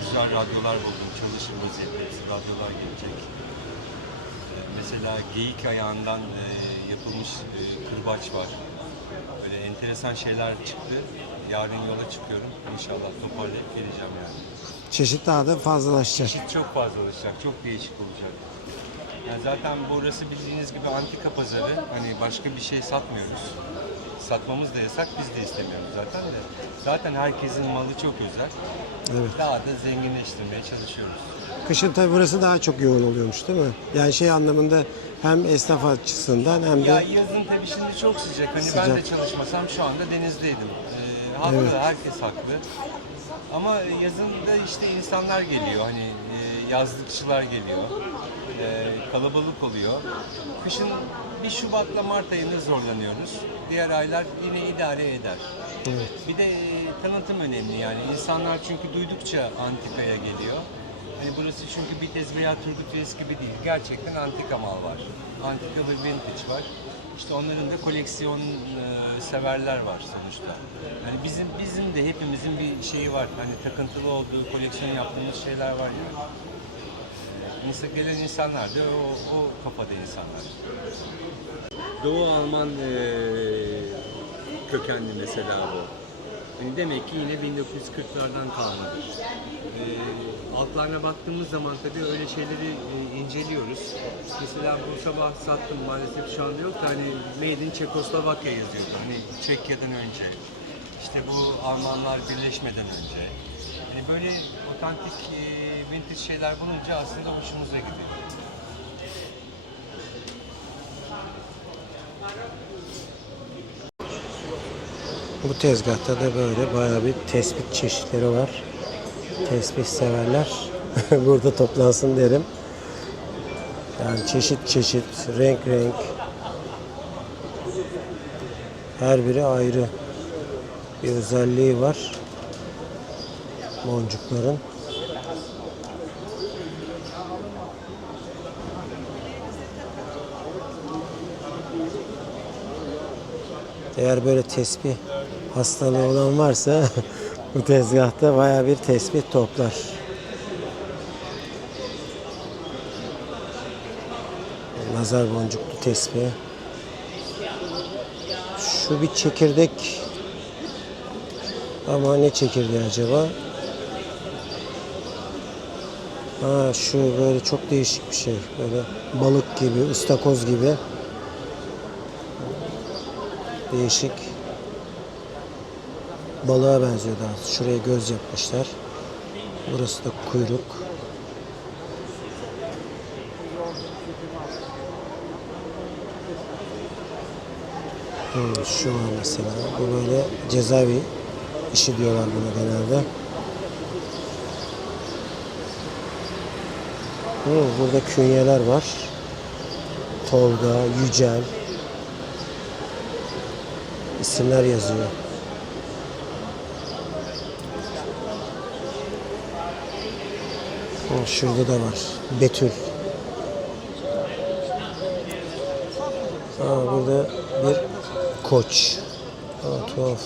güzel radyolar buldum, çalışır vaziyette, hepsi radyolar gelecek. Mesela geyik ayağından yapılmış kırbaç var. Böyle enteresan şeyler çıktı. Yarın yola çıkıyorum. İnşallah toparlayıp geleceğim yani. Çeşit daha da fazlalaşacak. Çeşit çok fazla olacak, çok değişik olacak. Yani zaten burası bildiğiniz gibi antika pazarı. Hani başka bir şey satmıyoruz. Satmamız da yasak, biz de istemiyoruz zaten de. Zaten herkesin malı çok özel. Evet. Daha da zenginleştirmeye çalışıyoruz. Kışın tabii burası daha çok yoğun oluyormuş değil mi? Yani şey anlamında hem esnaf açısından hem Ya de yazın tabii şimdi çok sıcak. Hani Sıcak. ben de çalışmasam şu anda denizdeydim. Haklı, Evet. herkes haklı. Ama yazın da işte insanlar geliyor. Hani yazlıkçılar geliyor. Kalabalık oluyor. Kışın 1 Şubat'la Mart ayında zorlanıyoruz. Diğer aylar yine idare eder. evet. Bir de tanıtım önemli yani. İnsanlar çünkü duydukça antikaya geliyor. Hani burası çünkü Bitez veya Turgut gibi değil. Gerçekten antika mal var. Antika ve vintage var. İşte onların da koleksiyon severler var sonuçta. Yani bizim de hepimizin bir şeyi var. Hani takıntılı olduğu, koleksiyon yaptığımız şeyler var ya. Gelen insanlar da o kafada insanlar. Doğu Alman kökenli mesela bu. Yani demek ki yine 1940'lardan kalmadır. Altlarına baktığımız zaman tabii öyle şeyleri inceliyoruz. Mesela bu sabah sattım, maalesef şu anda yok da hani Made in Çekoslovakya yazıyordu. Hani Çekya'dan önce. İşte bu Almanlar birleşmeden önce. Yani böyle otantik vintage şeyler bulunca aslında hoşumuza gidiyor. Bu tezgahta da böyle bayağı bir tespih çeşitleri var. Tespih severler burada toplansın derim. Yani çeşit çeşit, renk renk. Her biri ayrı bir özelliği var boncukların. Eğer böyle tespih hastalığı olan varsa bu tezgahta bayağı bir tespih toplar. Nazar boncuklu tespih. Şu bir çekirdek ama ne çekirdeği acaba? Ha, şu böyle çok değişik bir şey. Böyle balık gibi, ıstakoz gibi. Değişik. Balığa benziyor daha. Şuraya göz yapmışlar. Burası da kuyruk. Şu var mesela. Bu böyle cezaevi işi diyorlar buna genelde. Burada künyeler var. Tolga, Yücel. İsimler yazıyor. Şurada da var. Betül. Burada bir koç. Tuhaf.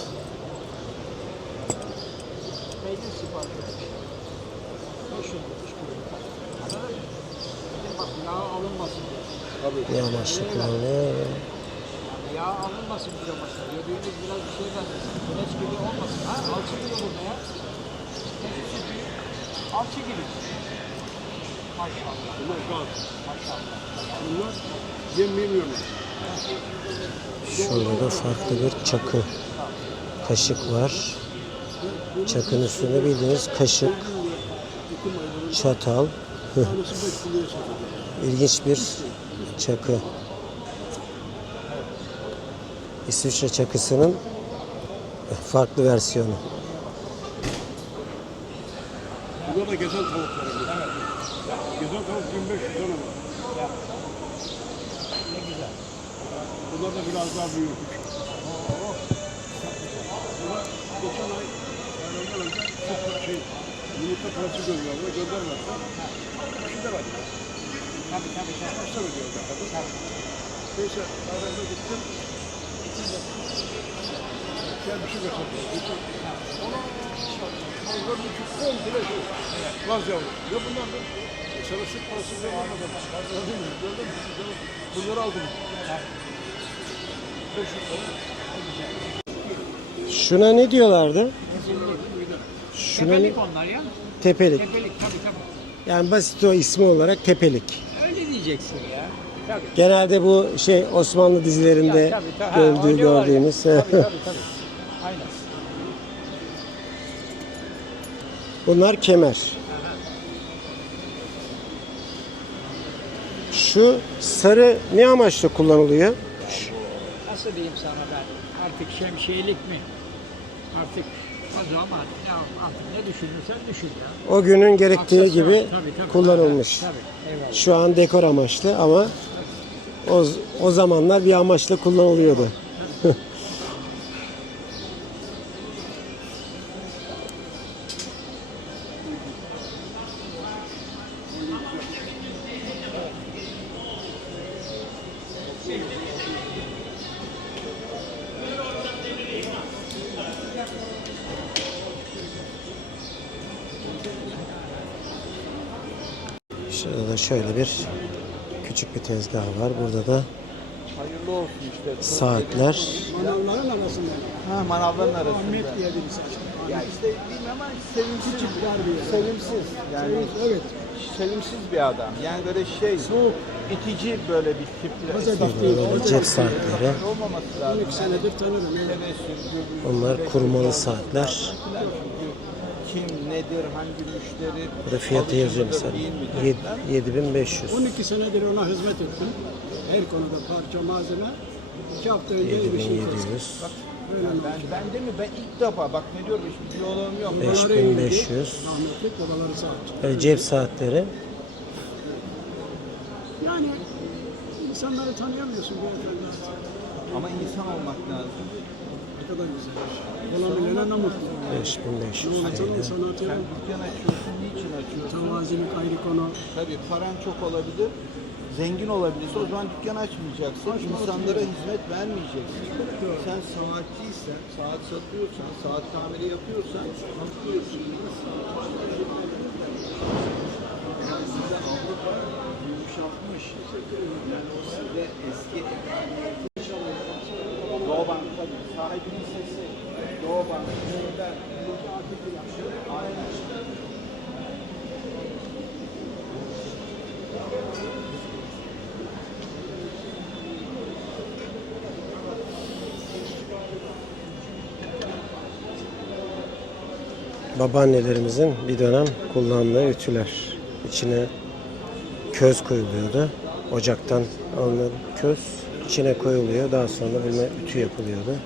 Ne amaçlı kullanılıyor? Yağ alınmasın bir amaçla. Gördüğünüz biraz bir şey vermesin. Güneş gibi olmasın. Ha? Alçı gibi burada ya. Alçı gibi. Maşallah. Maşallah. Bunlar yemiyor mu? Şurada da farklı bir çakı. Kaşık var. Çakın üstünde bildiğiniz kaşık, çatal. İlginç bir çakı. İsviçre çakısının farklı versiyonu. Burada da gezen tavukları. Evet. Gezen tavuk 1500 tane var. Ne güzel. Bunlar da biraz daha büyük. Bunlar geçen ay ondan önce çok yumurta parası gönderdiler. Göndermezler. Bir de var. Tabii. Başta mı diyorlar? Tabii. Neyse, arada gittim. Gel bir şey göstereyim. Ona bunlar bir küp komple şey. Laz yavru. Ya bunlar da sana süt parası vermeden. Gördün mü? Bunları aldım. 500 lira. Şuna ne diyorlardı? Şuna ne? Tepelik onlar ya. Tepelik. Tepelik tabii. Yani basit o ismi olarak tepelik. Öyle diyeceksin ya. Tabii. Genelde bu Osmanlı dizilerinde gördüğümüz. Tabii. Aynen. Bunlar kemer. Şu sarı ne amaçla kullanılıyor? Nasıl diyeyim sana ben? Artık şemsiyelik mi? Artık o zaman ya artık ne düşünürsen düşün ya. O günün gerektiği Aksesuar, gibi tabii. kullanılmış. Tabii, eyvallah. Şu an dekor amaçlı ama o zamanlar bir amaçla kullanılıyordu. Şurada da şöyle bir küçük bir tezgah var. Burada da Hayırlı olsun işte. saatler. Manavların arasında. Ha, manavların arasında. Ahmet diye birisi. Ya işte bilmem ama sevimsiz. Yani Evet. sevimsiz bir adam. Yani böyle Soğuk. itici böyle bir tip. Burada da cep saatleri. Olmaması lazım. 12 senedir tanırım. Onlar kurmalı saatler. Kim, nedir, hangi müşteri? Burada fiyatı yazıyor mesela. 7500. 12 senedir ona hizmet ettim. Her konuda parça, malzeme. 2 hafta önce bir şey kestim. 7700. Ben de mi? Ben ilk defa bak ne diyorum hiçbir diyaloğum yok. 5500. Rahmetli babaları saat. Böyle cep saatleri. Yani insanları tanıyamıyorsun beyefendi. Ama insan olmak lazım. Ne kadar güzel. Olabilene ne mutlu. 5500 Ne olursa TL. sanatı Sen dükkan açıyorsun, niçin açıyorsun? Tevazilik ayrı konu. Tabii paran çok olabilir, zengin olabilirse o zaman dükkan açmayacaksın, insanlara hizmet vermeyeceksin. Sen sanatçıysan, saat satıyorsan, saat tamiri yapıyorsan anlıyorsun. Yani size Avrupa yumuşatmış. Yani o size eski Doğu Bank tabii sahibinin sesi. Doğu Bank, Nurden, aynen. Babaannelerimizin bir dönem kullandığı ütüler. İçine köz koyuluyordu. Ocaktan alınan köz içine koyuluyor. Daha sonra bununla ütü yapılıyordu.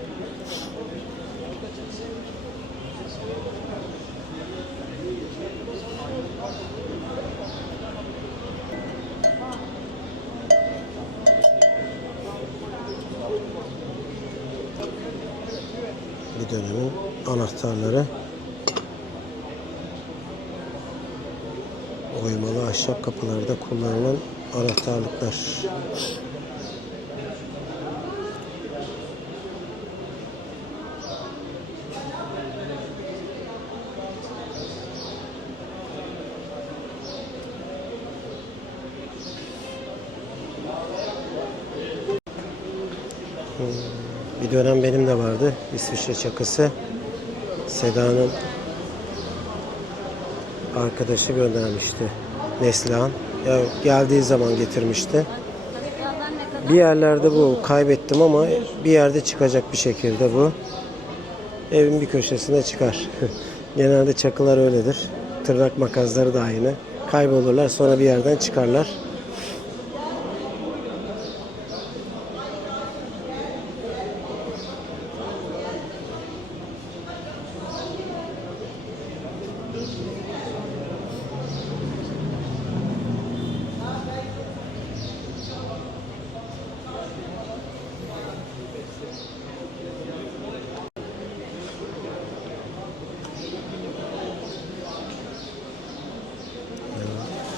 Bir dönemin anahtarları. Oymalı ahşap kapılarda kullanılan anahtarlıklar. Bir dönem benim de vardı İsviçre çakısı. Seda'nın arkadaşı göndermişti. Neslihan. Ya geldiği zaman getirmişti. Bir yerlerde bu kaybettim ama bir yerde çıkacak bir şekilde bu. Evin bir köşesine çıkar. Genelde çakılar öyledir. Tırnak makasları da aynı. Kaybolurlar sonra bir yerden çıkarlar.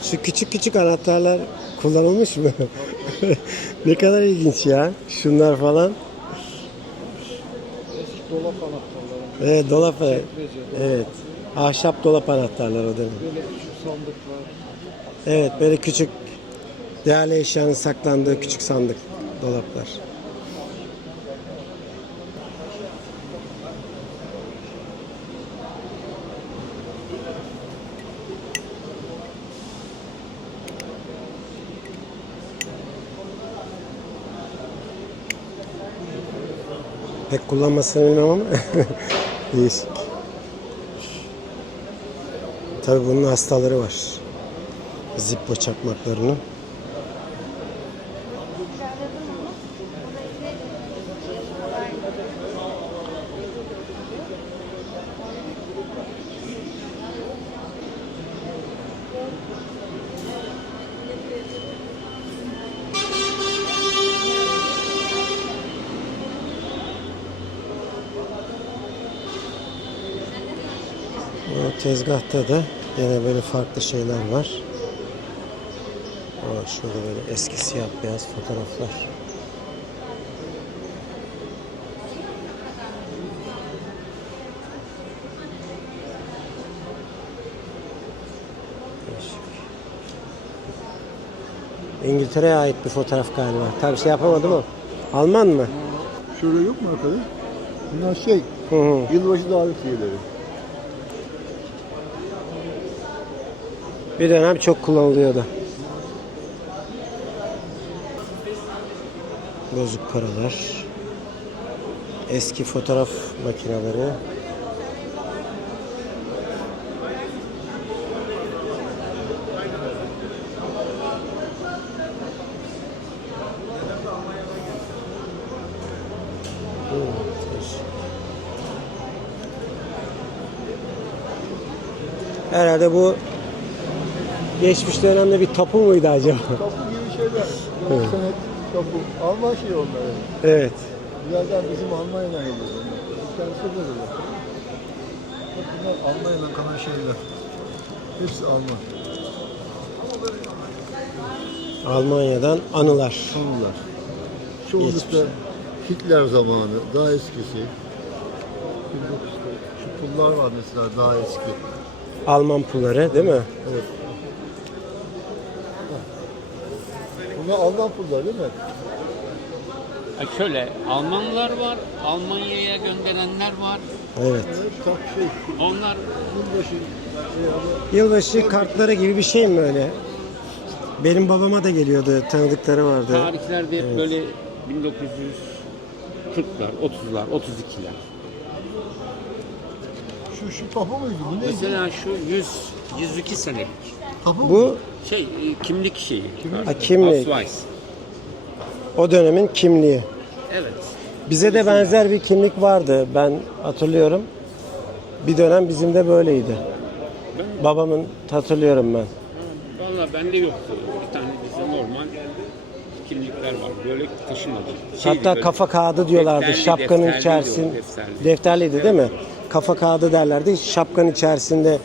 Şu küçük küçük anahtarlar kullanılmış mı? Ne kadar ilginç ya. Şunlar falan. Eski dolap anahtarları. Evet, dolap. Çekmece, Evet. Ahşap dolap anahtarlar o dönem. Böyle küçük sandıklar. Evet, böyle küçük değerli eşyanın saklandığı küçük sandık dolaplar. Pek kullanmasını bilmem ama değişik. Tabii bunun hastaları var. Zippo çakmaklarının. O tezgahta da yine böyle farklı şeyler var. Şurada böyle eski siyah beyaz fotoğraflar. İngiltere'ye ait bir fotoğraf galiba. Tabii şey yapamadım ama. Alman mı? Şöyle yok mu arkadaş? Bunlar şey, yılbaşı davetiyeleri. Bir dönem çok kullanılıyordu. Bozuk paralar. Eski fotoğraf makineleri. Herhalde bu geçmiş dönemde bir tapu muydu acaba? Kapı gibi şeyler 4 senet kapı. Alman şeyi onlar. Evet. Birazdan bizim Almanya'dan geliyor. Kendisi de öyle. Bak bunlar Almanya'dan kalan şeyler. Hepsi Alman. Almanya'dan anılar. Sonlar. Çoğunlukla Hitler zamanı, daha eskisi. 1900'te. Şu pullar var mesela daha eski. Alman pulları değil mi? Evet. Bunlar Alman pullar değil mi? Şöyle Almanlar var, Almanya'ya gönderenler var. Evet. Tam şey, Onlar yılbaşı Yılbaşı kartları gibi bir şey mi öyle? Benim babama da geliyordu, tanıdıkları vardı. tarihlerde hep böyle 1940'lar, 30'lar, 32'ler. şu tapu muydu? Bu neydi? Mesela şu 102 senelik Tapu mu? Bu kimlik şeyi. Ha, kimlik. Ausweis. o dönemin kimliği. Evet. Bize de benzer bir kimlik vardı, ben hatırlıyorum. Bir dönem bizim de böyleydi. Babamın hatırlıyorum ben. Vallahi bende yoktu. Bir tane bizde normal kimlikler var. Böyle taşımadı. Hatta kafa kağıdı diyorlardı defterli, şapkanın defterli içerisinde. diyor, defterli. Defterliydi değil mi? Kafa kağıdı derlerdi. Şapkanın içerisinde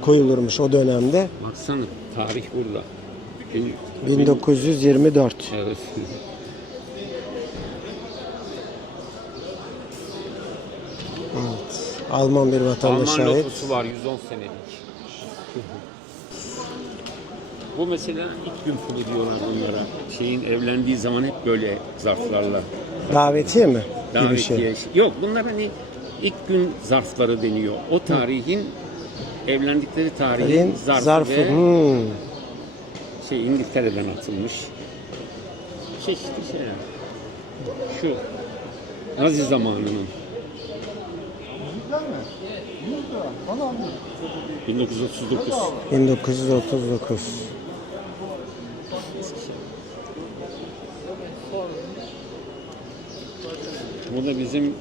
koyulurmuş o dönemde. Baksana tarih burada. 1924. Evet. Evet. Alman bir vatandaşa Alman ait. logosu var 110 senelik. Bu mesela ilk gün pulu diyorlar bunlara. Şeyin evlendiği zaman hep böyle zarflarla. Davetiye mi? Gibi bir Davetiye. şey. Yok bunlar hani ilk gün zarfları deniyor. O tarihin evlendikleri tarihin zarfı, ve İngiltere'den atılmış. Çeşitli şeyler. Şu Nazi zamanının 1939. 1939. Bu da bizim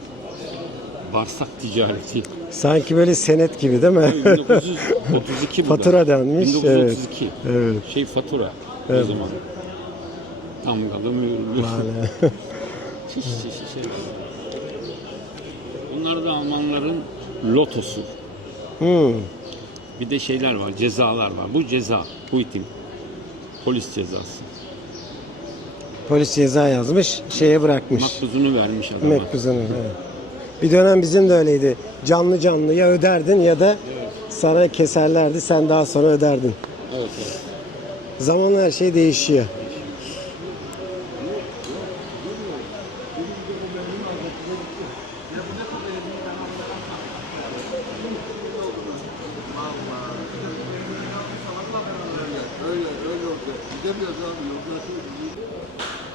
bağırsak ticareti. Sanki böyle senet gibi değil mi? 1932 bu da. Fatura denmiş. 1932. Evet. Fatura Evet. o zaman. Damgalı mühürlü. Vale. Çeşit şeyler. Bunlar da Almanların lotosu. Bir de şeyler var, cezalar var. Bu ceza, Putin. Polis cezası. Polis ceza yazmış, şeye bırakmış. Makbuzunu vermiş adama. Mekbuzunu. Evet. Bir dönem bizim de öyleydi. Canlı canlı ya öderdin ya da sana keserlerdi, sen daha sonra öderdin. Evet, evet. Zamanla her şey değişiyor.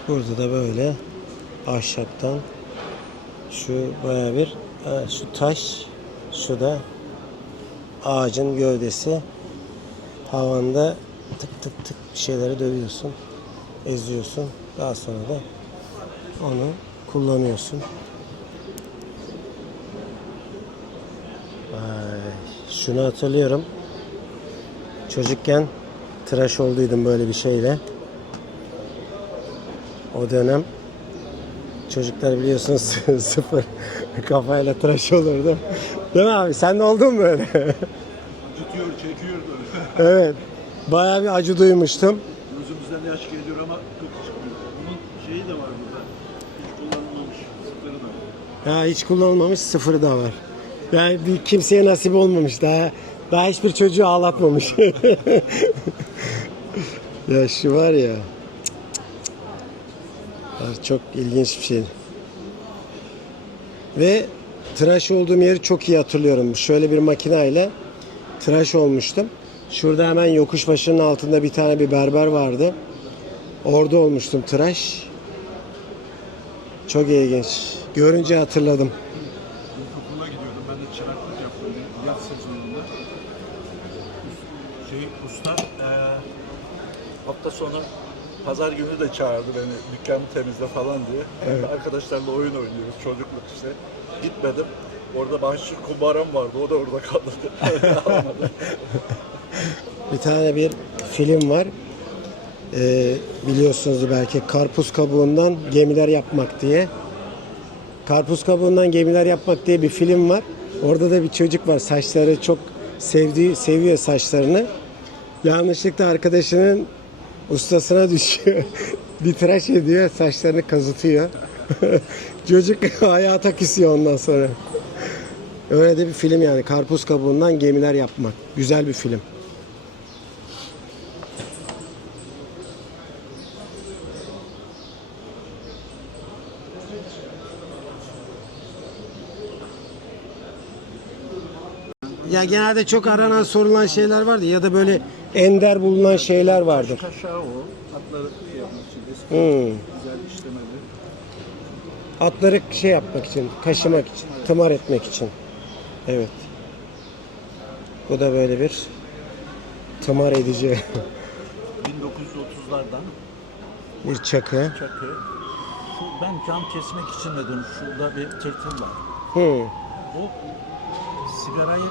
Burada da böyle ahşaptan şu bayağı bir şu taş, şu da ağacın gövdesi. Havanda tık tık tık bir şeyleri dövüyorsun, eziyorsun. Daha sonra da onu kullanıyorsun. Şunu hatırlıyorum. Çocukken tıraş olduydum böyle bir şeyle. O dönem çocuklar biliyorsunuz sıfır kafayla tıraş olurdu. Değil mi abi? Sen de oldun mu böyle? Acıtıyor, çekiyor böyle. Evet. Bayağı bir acı duymuştum. Gözümüzden yaş geliyor ama çok çıkmıyor. Bunun şeyi de var burada. Hiç kullanılmamış sıfırı da var. Ya hiç kullanılmamış sıfırı da var. Yani bir kimseye nasip olmamış daha hiçbir çocuğu ağlatmamış. Ya şu var ya. Çok ilginç bir şey. Ve tıraş olduğum yeri çok iyi hatırlıyorum. Şöyle bir makineyle tıraş olmuştum. Şurada hemen yokuş başının altında bir tane bir berber vardı. Orada olmuştum tıraş. Çok ilginç. Görünce hatırladım. İlkokula gidiyordum. Ben de çıraklık yaptım. Yaz sezonunda. Usta hafta sonu pazar günü de çağırdı beni dükkanı temizle falan diye. Evet. Arkadaşlarla oyun oynuyoruz. Çocukluk işte. Gitmedim. Orada bahşiş kumaram vardı. O da orada kaldı. Bir tane bir film var. biliyorsunuz belki karpuz kabuğundan gemiler yapmak diye. Karpuz kabuğundan gemiler yapmak diye bir film var. Orada da bir çocuk var. Saçları çok seviyor saçlarını. Yanlışlıkla arkadaşının ustasına düşüyor. Bir tıraş ediyor, saçlarını kazıtıyor. Çocuk hayata küsüyor ondan sonra. Öyle de bir film yani. Karpuz kabuğundan gemiler yapmak. Güzel bir film. Ya genelde çok aranan sorulan şeyler vardı ya da böyle ender bulunan şeyler vardır. Kaşağı o. Atları yapmak için eski güzel işlemeli. Atları şey yapmak için, kaşımak için, tımar etmek için. Evet. Bu da böyle bir tımar edici 1930'lardan bir çakı. çakı. Şu, ben cam kesmek için dedim. Şurada bir tırtıl var. Bu sigarayı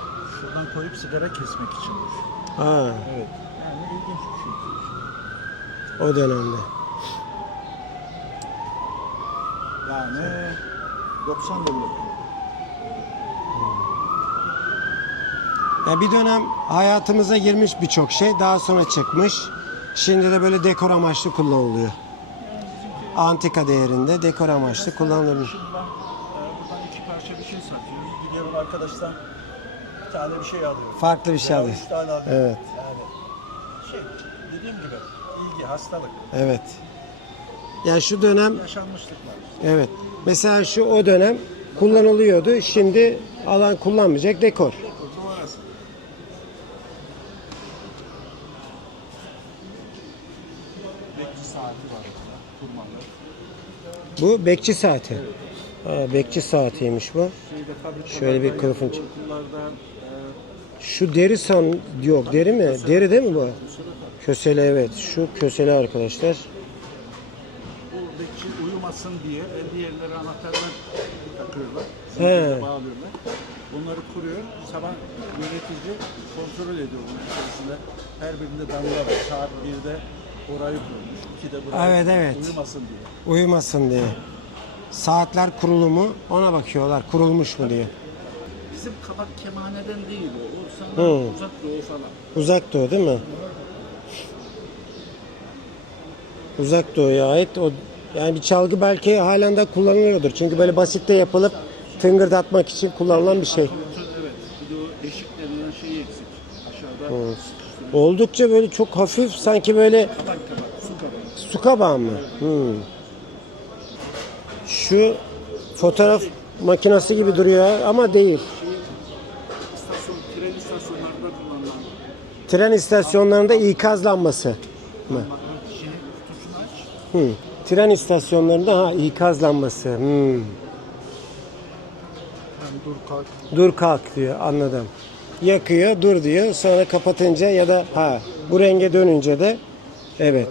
şuradan koyup sigara kesmek içindir. Ha, Evet. Yani ilginç bir şey. o dönemde. Yani 90 yıllık. Ya bir dönem hayatımıza girmiş birçok şey, daha sonra çıkmış. Şimdi de böyle dekor amaçlı kullanılıyor. Antika değerinde dekor amaçlı kullanılıyor. Şimdi ben buradan 2 parça bir şey satıyoruz. Gidiyorum arkadaştan bir tane bir şey alıyorum. Farklı bir şey alıyor. 3 tane alıyorum. Evet. Yani şey dediğim gibi ilgi, hastalık, Evet. Yani şu dönem, yaşanmışlıklar. evet. Mesela şu o dönem kullanılıyordu. Şimdi alan kullanmayacak dekor. Numarası. Bekçi saati var burada, kurmalı. Bu bekçi saati. Ha, bekçi saatiymiş bu. Şeyde fabrikalarda Şöyle bir kılıfın. yapılırlarda, Şu deri yok deri mi? Deri değil mi bu? Kösele, evet. Şu kösele arkadaşlar. bu bekçi uyumasın diye belli yerlere anahtarlar takıyorlar. He. Zincirle bağlıyorlar. Onları kuruyor. Sabah yönetici kontrol ediyor bunun içerisinde. Her birinde damla var. Saat 1'de orayı kurmuş. 2'de burayı Evet, kurmuş. evet. Uyumasın diye. Uyumasın diye. Saatler kurulu mu? Ona bakıyorlar. Kurulmuş mu diye. Bizim kabak kemaneden değil o. O sana uzak doğu falan. Uzak Doğu değil mi? Uzak Doğu'ya ait o, yani bir çalgı belki halen de kullanılıyordur. Çünkü böyle basitte yapılıp tıngırdatmak için kullanılan bir şey. Evet. Bir de o eşik denilen şeyi eksik. Aşağıda Oldukça böyle çok hafif, sanki böyle kabak, su kabağı. su kabağı mı? Şu fotoğraf makinesi gibi duruyor ama değil. Tren istasyonlarında kullanılan Tren istasyonlarında ikaz lambası mı? kutusunu aç. Tren istasyonlarında ikaz lambası. Yani dur kalk. Dur kalk diyor, anladım. Yakıyor, dur diyor. Sonra kapatınca ya da bu renge dönünce de evet.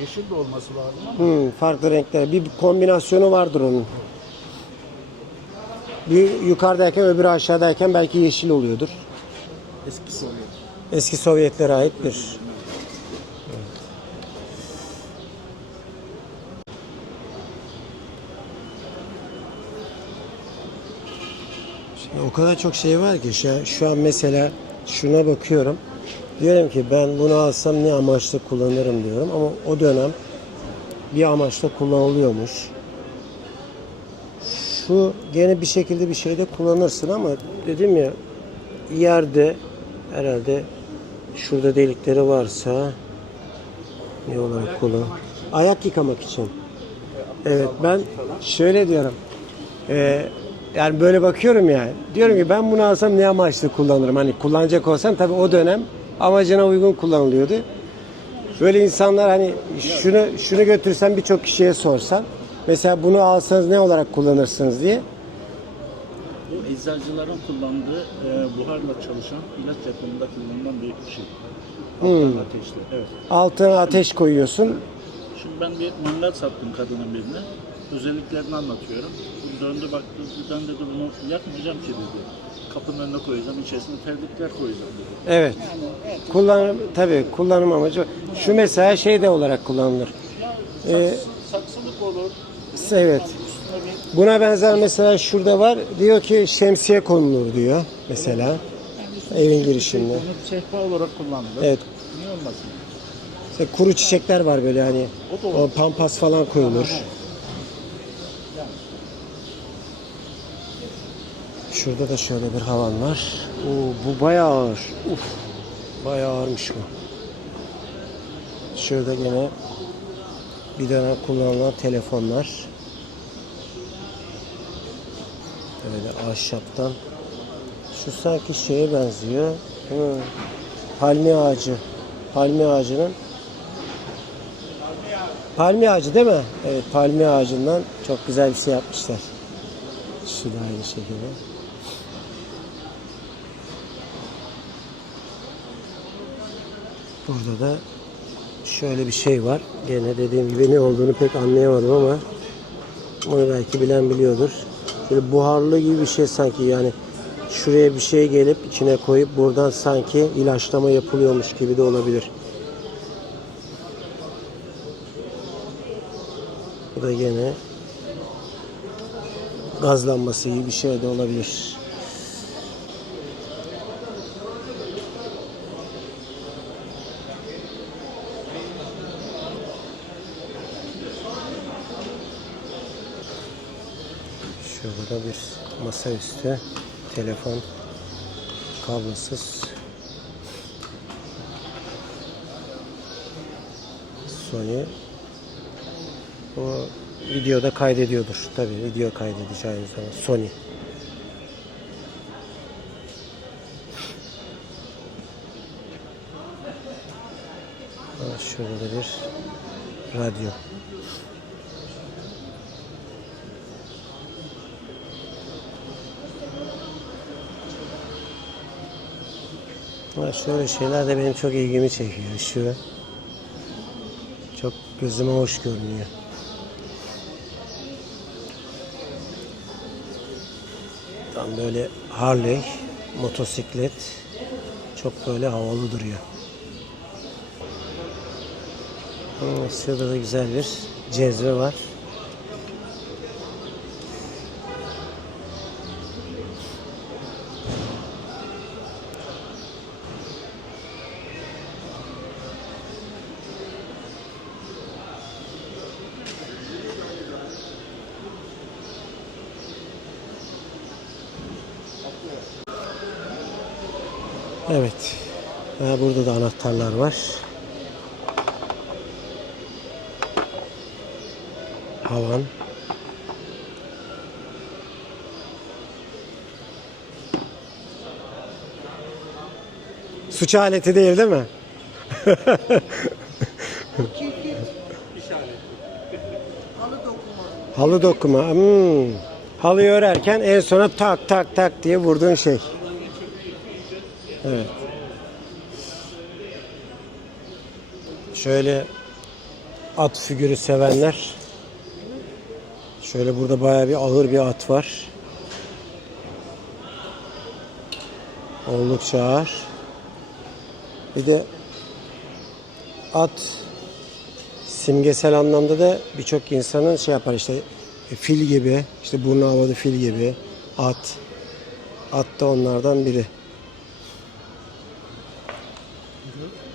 Yeşil de olması lazım ama. Farklı renkler. Bir kombinasyonu vardır onun. Bir yukarıdayken öbürü aşağıdayken belki yeşil oluyordur. Eski Sovyet. Eski Sovyetlere ait bir. Şimdi o kadar çok şey var ki şu an mesela şuna bakıyorum. Diyorum ki ben bunu alsam ne amaçla kullanırım diyorum ama o dönem bir amaçla kullanılıyormuş. Şu gene bir şekilde bir şeyde kullanırsın ama dedim ya, yerde herhalde şurada delikleri varsa ne olarak kullan? Ayak yıkamak için. Evet, ben şöyle diyorum. Yani böyle bakıyorum ya. Diyorum ki ben bunu alsam ne amaçlı kullanırım? Hani kullanacak olsam tabii o dönem amacına uygun kullanılıyordu. Böyle insanlar hani şunu götürsen birçok kişiye sorsan mesela bunu alsanız ne olarak kullanırsınız diye. Bu eczacıların kullandığı buharla çalışan ilaç yapımında kullanılan bir şey. Altın ateşli. Evet. Altına ateş koyuyorsun. Şimdi ben bir mangal sattım kadının birine. Özelliklerini anlatıyorum. Döndü baktı, ben dedi bunu yakmayacağım ki dedi. kapının önüne koyacağım, içerisine terlikler koyacağım dedi. Evet. Tabii kullanım amacı. Şu mesela şey de olarak kullanılır. Saksılık olur. Evet. Buna benzer mesela şurada var. Diyor ki şemsiye konulur diyor mesela. Evin girişinde. Sehpa olarak kullanılır. Evet. Niye olmasın? İşte kuru çiçekler var böyle hani. O pampas falan koyulur. Şurada da şöyle bir havan var. Oo, bu bayağı ağır. Uf. Bayağı ağırmış bu. Şurada gene bir dönem kullanılan telefonlar. Böyle ahşaptan. Şu sanki şeye benziyor. Palmiye ağacı. Palmiye ağacının. Palmiye ağacı değil mi? Evet, palmiye ağacından çok güzel bir şey yapmışlar. Şu da aynı şekilde. Burada da şöyle bir şey var. Gene dediğim gibi ne olduğunu pek anlayamadım ama onu belki bilen biliyordur. Böyle buharlı gibi bir şey sanki, yani şuraya bir şey gelip içine koyup buradan sanki ilaçlama yapılıyormuş gibi de olabilir. Bu da gene gaz lambası gibi bir şey de olabilir. Şurada bir masaüstü telefon, kablosuz Sony. O videoda kaydediyordur. Tabii video kaydedici aynı zamanda Sony. Şurada da bir radyo. Şöyle şeyler de benim çok ilgimi çekiyor. Şu çok gözüme hoş görünüyor. Tam böyle Harley motosiklet, çok böyle havalı duruyor. Şurada da güzel bir cezve var. Evet. Burada da anahtarlar var. Havan. Suç aleti değil mi? Halı dokuma. Halıyı örerken en sona tak tak tak diye vurduğun şey. Evet. Şöyle at figürü sevenler. Şöyle burada bayağı bir ağır bir at var. Oldukça ağır. Bir de at simgesel anlamda da birçok insanın şey yapar işte fil gibi, işte burnu havada fil gibi at. At da onlardan biri.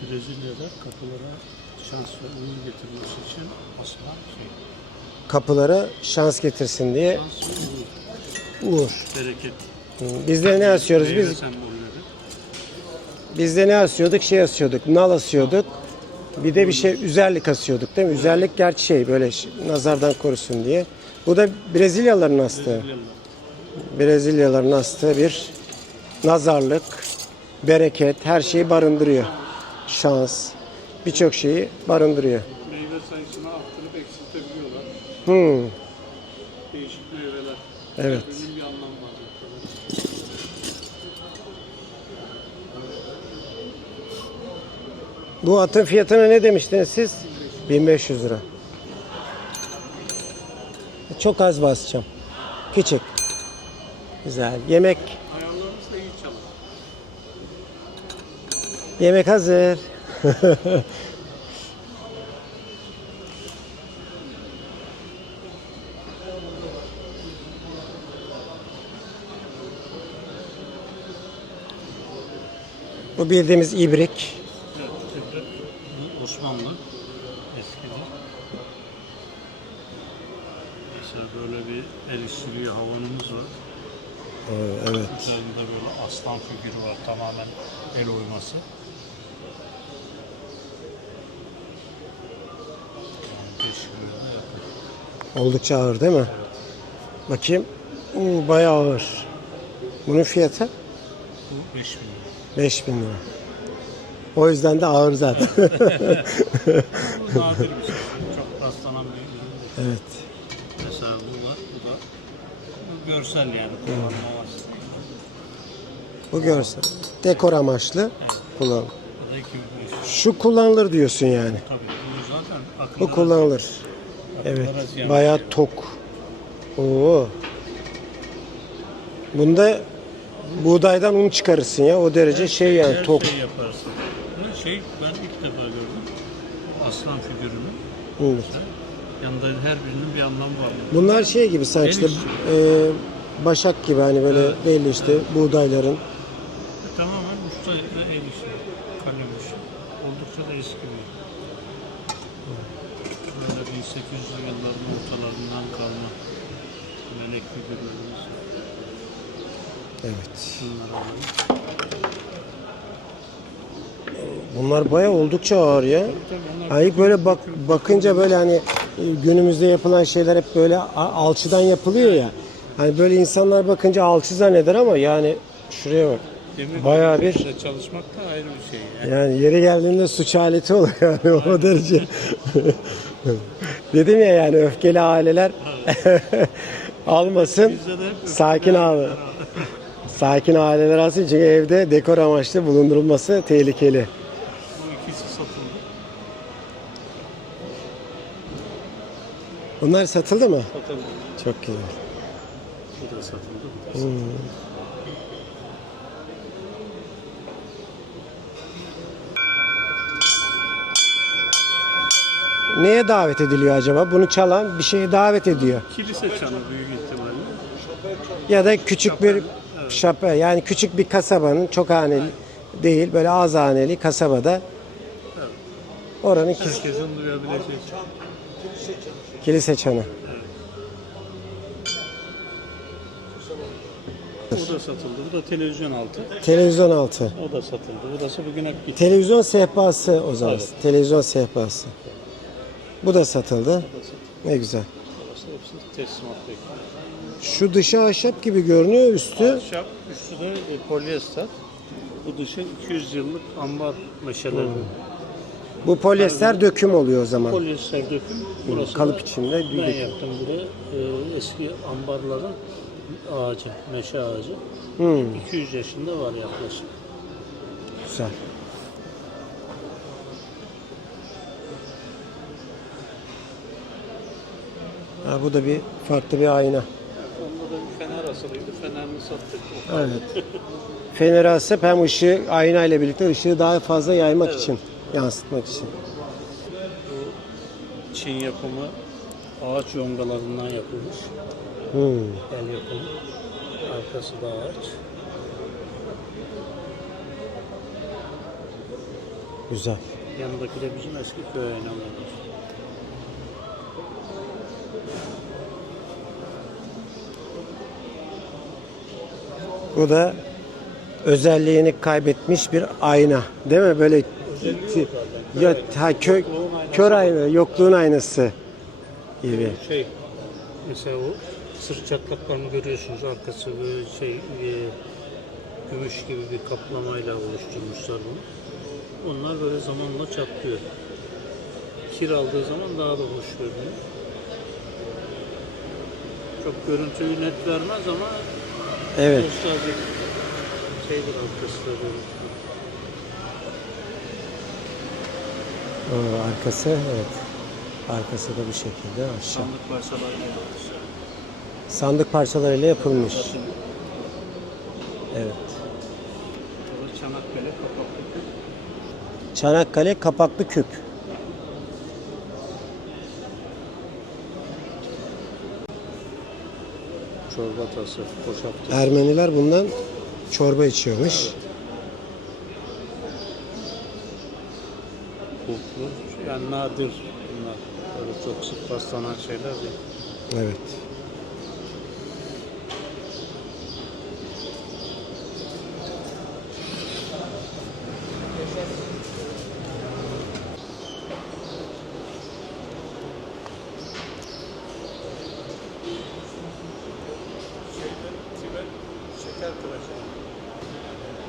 Brezilya'da kapılara şans ve uğur getirmesi için asılan şey. Kapılara şans getirsin diye. Şans ve uğur. Uğur. Bereket. Bizde ne asıyoruz Meyve biz? sembolleri. Bizde ne asıyorduk? Şey asıyorduk. Nal asıyorduk. Bir de bir şey üzerlik asıyorduk değil mi? Üzerlik gerçi şey böyle nazardan korusun diye. Bu da Brezilyalıların astığı. Brezilyalıların astığı bir nazarlık, bereket, her şeyi barındırıyor. Şans, birçok şeyi barındırıyor. Meyve sayısını arttırıp eksiltebiliyorlar. Değişik meyveler. Evet. Bunun bir anlamı var. Bu atın fiyatına ne demiştiniz siz? 1500 lira. Çok az basacağım. Küçük. Güzel. Yemek. Ayarlarınız Yemek hazır. Bu bildiğimiz ibrik. Osmanlı eskiden. Mesela böyle bir el işçiliği havanımız var. Evet. Üzerinde böyle aslan figürü var. Tamamen el oyması. Yani 5 kiloya yakın. Oldukça ağır değil mi? Bakayım. Bayağı ağır. Bunun fiyatı Bu 5 bin lira. 5.000 lira. O yüzden de ağır zaten. Bu nadir bir şey. Çok rastlanan bir ürün değil. Evet. Mesela bu var. Bu görsel yani. Kullanılmaz. Bu görsel. Dekor amaçlı kullan. Bu da 2500. Şu kullanılır diyorsun yani. Tabii. Bu zaten Bu kullanılır. Evet. Bayağı tok. Oo. Bunda buğdaydan un çıkarırsın ya. O derece şey yani her tok. şey yaparsın. Bu şey ben ilk defa gördüm. Aslan figürünü. Evet. Yanında her birinin bir anlamı var. Bunlar şey gibi sanki işte başak gibi hani böyle belli işte buğdayların. Tamamen usta el işi, kalem işi. Oldukça da eski bir. Böyle 1800'lü yılların ortalarından kalma melek figürlerimiz. Evet. Bunlar alalım. Bunlar bayağı oldukça ağır ya. Hani böyle bakınca böyle hani günümüzde yapılan şeyler hep böyle alçıdan yapılıyor ya. Hani böyle insanlar bakınca alçı zanneder ama yani şuraya bak. Bayağı bir Çalışmak da ayrı bir şey. yani yeri geldiğinde suç aleti olur yani o derece. Dedim ya yani öfkeli aileler almasın. Sakin abi. Sakin aileler alsın çünkü evde dekor amaçlı bulundurulması tehlikeli. Bu ikisi satıldı. Bunlar satıldı mı? Satıldı. Çok güzel. Bu da satıldı. Neye davet ediliyor acaba? Bunu çalan bir şeye davet ediyor. Kilise çanı büyük ihtimalle. Ya da küçük bir şape yani küçük bir kasabanın çok haneli değil böyle az haneli kasabada oranın Herkesin duyabileceği. kilise çanı. Bu da satıldı. Bu da televizyon altı. Televizyon altı. O da satıldı. Burası bugün hep gitti. Televizyon sehpası o zaman. Evet. Televizyon sehpası. Bu da satıldı. Ne güzel. Burası hepsini teslimat bekliyor. Şu dışı ahşap gibi görünüyor üstü. Ahşap, üstü de polyester. Bu dışı 200 yıllık ambar meşeleri. Bu polyester döküm oluyor o zaman. Polyester döküm. Burası Kalıp da içinde bir ben döküm. yaptım buraya. Eski ambarların ağacı, meşe ağacı. 200 yaşında var yaklaşık. Güzel. Ha, bu da bir farklı bir ayna. Onda da bir fener asılıydı. Fenerini sattık. Evet. Feneri asıp hem ışığı ayna ile birlikte ışığı daha fazla yaymak için, yansıtmak için. Bu Çin yapımı ağaç yongalarından yapılmış. El yapımı. Arkası da ağaç. Güzel. Yanındaki de bizim eski köy aynalarımız. Bu da özelliğini kaybetmiş bir ayna. Değil mi? Böyle ya kör ayna, yokluğun aynası gibi. Mesela o sırt çatlaklarını görüyorsunuz. Arkası böyle gümüş gibi bir kaplamayla oluşturmuşlar bunu. Onlar böyle zamanla çatlıyor. Kir aldığı zaman daha da hoş görünüyor. Çok görüntüyü net vermez ama evet. nostaljik şeydir arkası da böyle. Arkası evet. Arkası da bu şekilde aşağı. Sandık parçalarıyla yapılmış. Sandık parçalarıyla yapılmış. Evet. Burada Çanakkale Kapaklı. Çanakkale kapaklı küp. Çorba tası, boşalttı. Ermeniler bundan çorba içiyormuş. Kulplu. Yani nadir bunlar. Böyle çok sık rastlanan şeyler değil. Evet.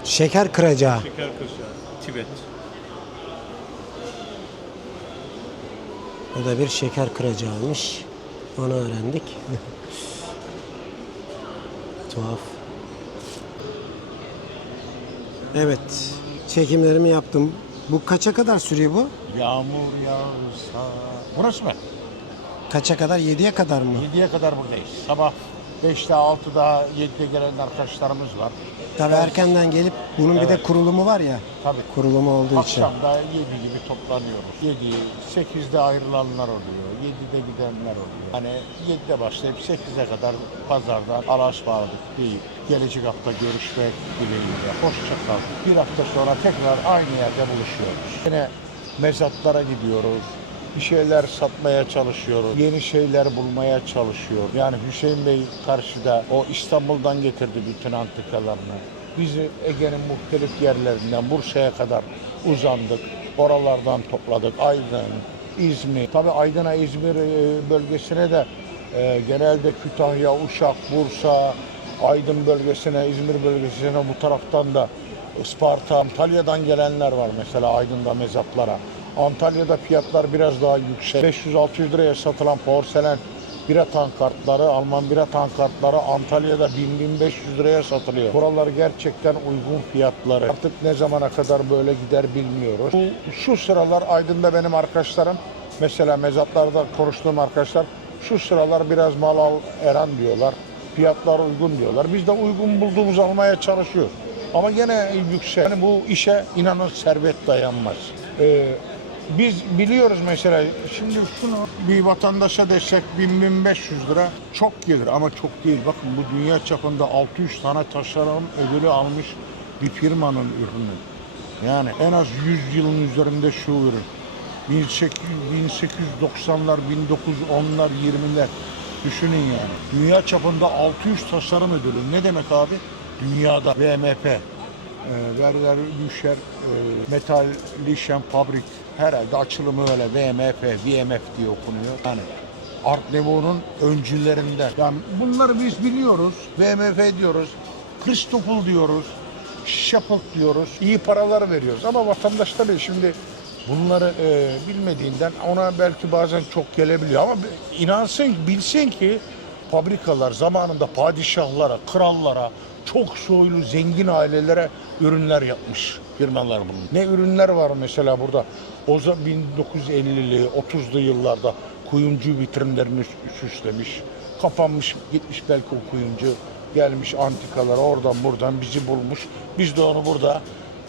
Şeker kıracağı. Şeker kıracağı. Tibet. O da bir şeker kıracağıymış. Onu öğrendik. Tuhaf. Evet. Çekimlerimi yaptım. Bu kaça kadar sürüyor bu? Yağmur yağsa. Burası mı? Kaça kadar? 7'ye kadar mı? 7'ye kadar buradayız. Sabah 5'te 6'da 7'de gelen arkadaşlarımız var. Tabii erkenden gelip bunun bir de kurulumu var ya. Tabii. Kurulumu olduğu için. Akşamda 7 gibi toplanıyoruz. 7, 8'de ayrılanlar oluyor. 7'de gidenler oluyor. Hani 7'de başlayıp 8'e kadar pazardan alaşmadık deyip gelecek hafta görüşmek dileğiyle. Hoşça kal. Bir hafta sonra tekrar aynı yerde buluşuyoruz. Yine mezatlara gidiyoruz. Bir şeyler satmaya çalışıyoruz. Yeni şeyler bulmaya çalışıyoruz. Yani Hüseyin Bey karşıda o İstanbul'dan getirdi bütün antikalarını. Biz Ege'nin muhtelif yerlerinden Bursa'ya kadar uzandık. Oralardan topladık. Aydın, İzmir. Tabii Aydın'a, İzmir bölgesine de genelde Kütahya, Uşak, Bursa, Aydın bölgesine, İzmir bölgesine bu taraftan da Isparta, Antalya'dan gelenler var mesela Aydın'da mezatlara. Antalya'da fiyatlar biraz daha yüksek. 500-600 liraya satılan porselen bira tankartları, Alman bira tankartları Antalya'da 1000-1500 liraya satılıyor. Buralar gerçekten uygun fiyatları. Artık ne zamana kadar böyle gider bilmiyoruz. Şu sıralar Aydın'da benim arkadaşlarım, mesela mezatlarda konuştuğum arkadaşlar, şu sıralar biraz mal al Eren diyorlar. Fiyatlar uygun diyorlar. Biz de uygun bulduğumuz almaya çalışıyoruz. Ama gene yüksek. Yani bu işe inanın servet dayanmaz. Biz biliyoruz mesela, şimdi şunu bir vatandaşa desek 1000-1500 lira çok gelir ama çok değil. Bakın bu dünya çapında 600 tane tasarım ödülü almış bir firmanın ürünü. Yani en az 100 yılın üzerinde şu ürün. 1890'lar, 1910'lar, 20'ler düşünün yani. Dünya çapında 600 tasarım ödülü. Ne demek abi? Dünyada VMP, Werner Lüscher, Metal Lişen Fabrik, herhalde açılımı öyle VMF diye okunuyor. Yani Art Nouveau'nun öncülerinden. Yani bunları biz biliyoruz. VMF diyoruz, Christoffel diyoruz, Shepard diyoruz. İyi paralar veriyoruz ama vatandaş tabii şimdi bunları bilmediğinden ona belki bazen çok gelebiliyor. Ama inansın, bilsin ki fabrikalar zamanında padişahlara, krallara, çok soylu, zengin ailelere ürünler yapmış firmalar bunun. Ne ürünler var mesela burada? O 1950'li, 30'lu yıllarda kuyumcu vitrinlerini süslemiş. Kapanmış, gitmiş belki o kuyumcu. Gelmiş antikalara oradan buradan bizi bulmuş. Biz de onu burada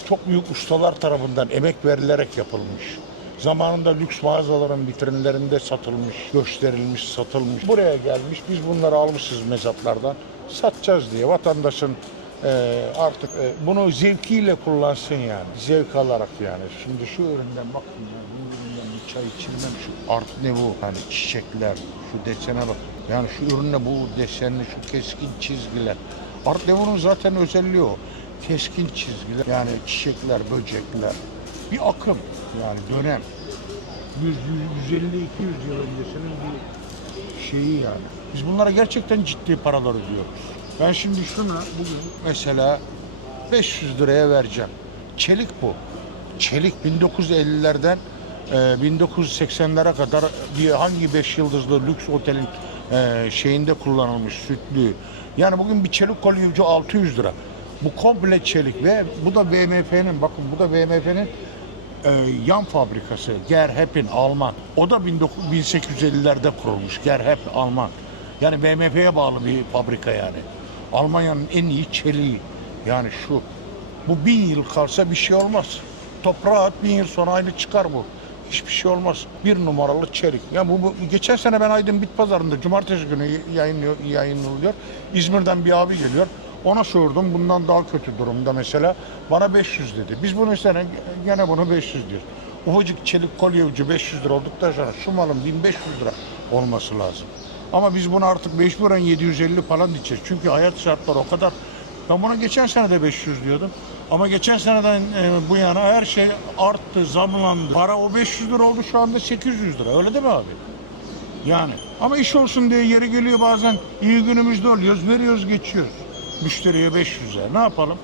çok büyük ustalar tarafından emek verilerek yapılmış. Zamanında lüks mağazaların vitrinlerinde satılmış, gösterilmiş, satılmış. Buraya gelmiş, biz bunları almışız mezatlardan. Satacağız diye vatandaşın artık bunu zevkiyle kullansın yani. Zevk alarak yani. Şimdi şu üründen bakın ya, bu üründen bir çay içilmem. Şu Art Nouveau, hani çiçekler, şu desene bak. Yani şu ürünle bu desenli, şu keskin çizgiler. Art Nouveau'nun zaten özelliği o. Keskin çizgiler, yani çiçekler, böcekler. Bir akım yani dönem. 150-200 yıl öncesinin bir şeyi yani. Biz bunlara gerçekten ciddi paralar ödüyoruz. Ben şimdi şuna bugün mesela 500 liraya vereceğim. Çelik bu. Çelik 1950'lerden 1980'lere kadar hangi 5 yıldızlı lüks otelin şeyinde kullanılmış sütlü. Yani bugün bir çelik kolyevci 600 lira. Bu komple çelik ve bu da VMF'nin, bakın bu da VMF'nin yan fabrikası. Gerhep'in Alman. O da 1850'lerde kurulmuş. Gerhep Alman. Yani BMF'ye bağlı bir fabrika yani. Almanya'nın en iyi çeliği. Yani şu. Bu 1000 yıl kalsa bir şey olmaz. toprağa at, 1000 yıl sonra aynı çıkar bu. Hiçbir şey olmaz. 1 numaralı çelik. Ya bu geçen sene ben Aydın Bit Pazarı'nda cumartesi günü yayınlıyor. İzmir'den bir abi geliyor. Ona sordum, bundan daha kötü durumda mesela. Bana 500 dedi. Biz bunu sene gene bunu 500 diyoruz. Ufacık çelik kolye ucu 500 lira olduktan sonra şu malın 1500 lira olması lazım. Ama biz bunu artık mecburen 750 falan diyeceğiz. Çünkü hayat şartları o kadar. Ben buna geçen sene de 500 diyordum. Ama geçen seneden bu yana her şey arttı, zamlandı. Para o 500 lira oldu, şu anda 800 lira. Öyle değil mi abi? Yani. Ama iş olsun diye yeri geliyor bazen. İyi günümüzde oluyoruz, veriyoruz, geçiyoruz. Müşteriye 500'e. Ne yapalım?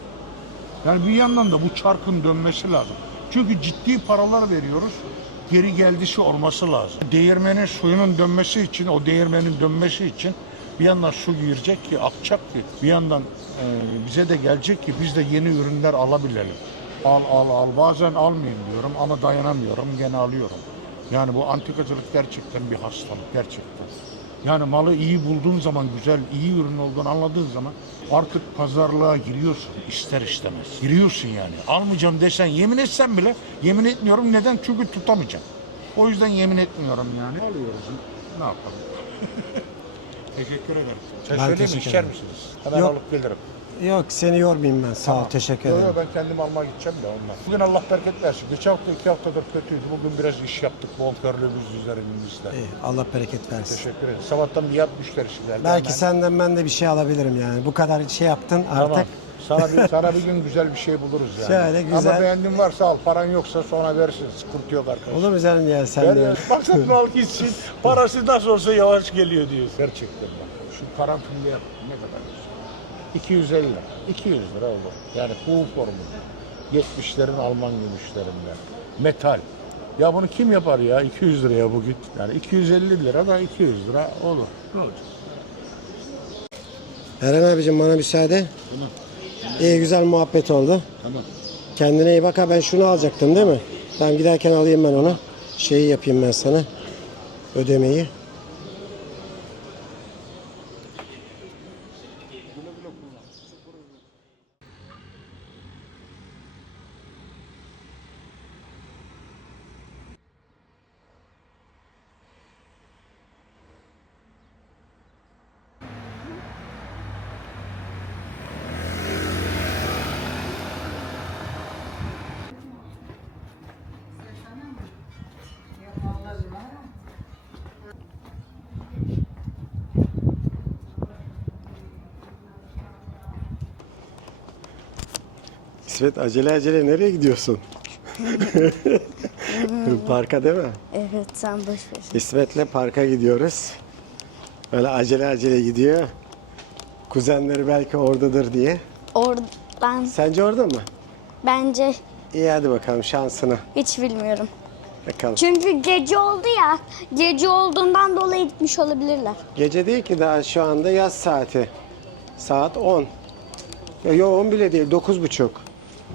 Yani bir yandan da bu çarkın dönmesi lazım. Çünkü ciddi paralar veriyoruz. Geri geldisi olması lazım. Değirmenin suyunun dönmesi için, o değirmenin dönmesi için bir yandan su girecek ki, akacak ki, bir yandan bize de gelecek ki biz de yeni ürünler alabilelim. Al. Bazen almayayım diyorum ama dayanamıyorum, gene alıyorum. Yani bu antikacılık gerçekten bir hastalık, gerçekten. Yani malı iyi bulduğun zaman, güzel, iyi ürün olduğunu anladığın zaman artık pazarlığa giriyorsun ister istemez. Giriyorsun yani. Almayacağım desen, yemin etsen bile yemin etmiyorum. Neden? Çünkü tutamayacağım. O yüzden yemin etmiyorum yani. Alıyoruz. Ne yapalım? Teşekkür ederim. Çay Ben söyleyeyim mi? teşekkür İçer ederim. misiniz? Hemen Yok. alıp gelirim. Yok, seni yormayayım ben. Sağ ol, teşekkür ederim. Yok, ben kendim almaya gideceğim de ondan. Bugün Allah bereket versin. Geçen hafta 2 haftadır kötüydü. Bugün biraz iş yaptık. Bol körlüğümüz üzerimizde. İyi, Allah bereket versin. Teşekkür ederim. Sabahtan bir yat müşterisi geldi. Belki Hemen. senden ben de bir şey alabilirim yani. Bu kadar şey yaptın artık. Tamam. Sana bir gün güzel bir şey buluruz yani. Şöyle güzel. Ama beğendiğin varsa al. Paran yoksa sonra verirsin. Sıkıntı yok arkadaşlar. Olur mu canım ya, sen de. Maksat al gitsin. Parası nasıl olsa yavaş geliyor diyor. Gerçekten bak. Şu karanfilli yap. Ne kadar güzel. 250 lira. 200 lira olur. Yani kuğu formu. 70'lerin Alman gümüşlerinden. Metal. Ya bunu kim yapar ya 200 liraya bugün? Yani 250 lira da 200 lira olur. Ne olacak? Eren abicim, bana müsaade. Tamam. İyi, güzel muhabbet oldu. Tamam. Kendine iyi bak. Ha, ben şunu alacaktım değil mi? Tamam, giderken alayım ben onu. Şeyi yapayım ben sana. Ödemeyi. İsmet, acele nereye gidiyorsun? Parka değil mi? Evet, sen boş ver. İsmet'le parka gidiyoruz. Böyle acele gidiyor. Kuzenleri belki oradadır diye. Ben Sence orada mı? bence İyi, hadi bakalım şansına. hiç bilmiyorum. Bakalım. Çünkü gece oldu ya. Gece olduğundan dolayı gitmiş olabilirler. Gece değil ki, daha şu anda yaz saati. Saat 10. Yok, 10 bile değil, 9.30.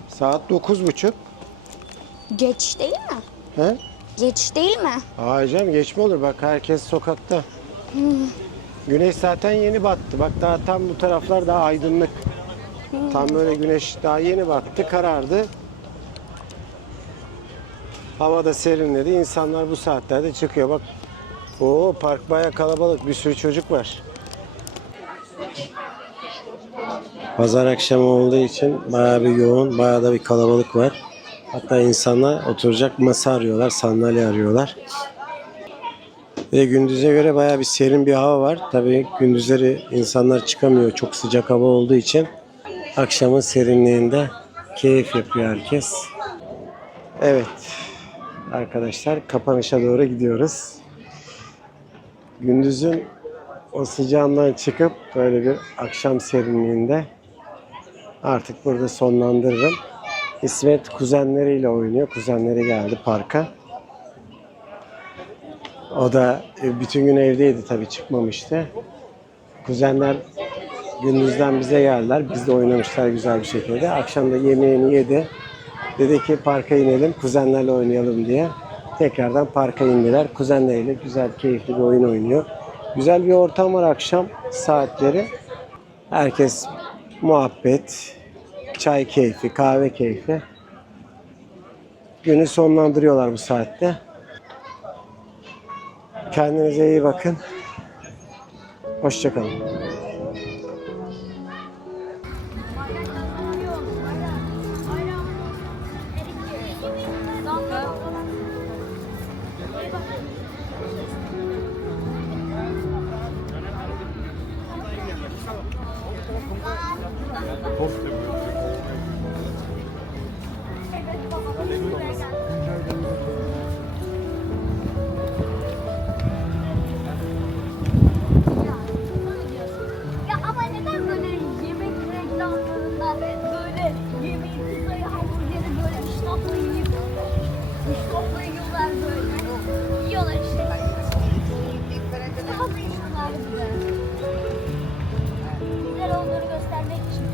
Saat 9.30. Geç değil mi? He? Geç değil mi? Hayır canım, geç mi olur? Bak herkes sokakta. Güneş zaten yeni battı. Bak daha tam bu taraflar daha aydınlık. Tam böyle güneş daha yeni battı, karardı. Hava da serinledi. İnsanlar bu saatlerde çıkıyor. Bak, o park bayağı kalabalık. Bir sürü çocuk var. Pazar akşamı olduğu için bayağı bir yoğun, bayağı da bir kalabalık var. Hatta insanlar oturacak masa arıyorlar, sandalye arıyorlar. Ve gündüze göre bayağı bir serin bir hava var. Tabii gündüzleri insanlar çıkamıyor, çok sıcak hava olduğu için. Akşamın serinliğinde keyif yapıyor herkes. Evet arkadaşlar, kapanışa doğru gidiyoruz. Gündüzün o sıcağından çıkıp böyle bir akşam serinliğinde artık burada sonlandırırım. İsmet kuzenleriyle oynuyor. Kuzenleri geldi parka. O da bütün gün evdeydi tabii, çıkmamıştı. Kuzenler gündüzden bize geldiler. Biz de oynamışlar güzel bir şekilde. Akşam da yemeğini yedi. Dedi ki parka inelim, kuzenlerle oynayalım diye. Tekrardan parka indiler. Kuzenleriyle güzel, keyifli bir oyun oynuyor. Güzel bir ortam var akşam saatleri. Herkes muhabbet, çay keyfi, kahve keyfi. günü sonlandırıyorlar bu saatte. Kendinize iyi bakın. Hoşça kalın. Ya ama neden böyle yemek reklamlarında böyle yemeği, pizzayı, hamburgeri böyle iştahla yiyip iştahla yiyorlar böyle. Yiyorlar işte. İştahla yiyorlar bize. Güzel olduğunu göstermek için.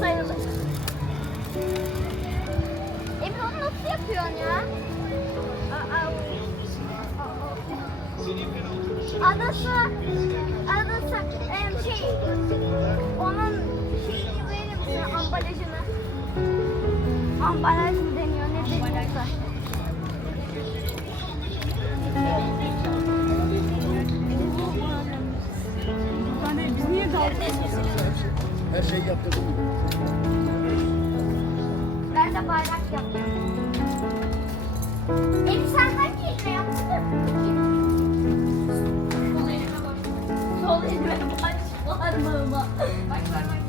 Sayılır. Emin onu nasıl yapıyorsun ya? Adası onun şeyini verir misin, ambalajını? Ambalaj mı deniyor, ne deniyorsa? Biz niye kaldık? Her şeyi yaptırdım. Ben de bayrak yaptım. Sen hangi elle yaptın? Sol elime baş parmağıma. Baş parmak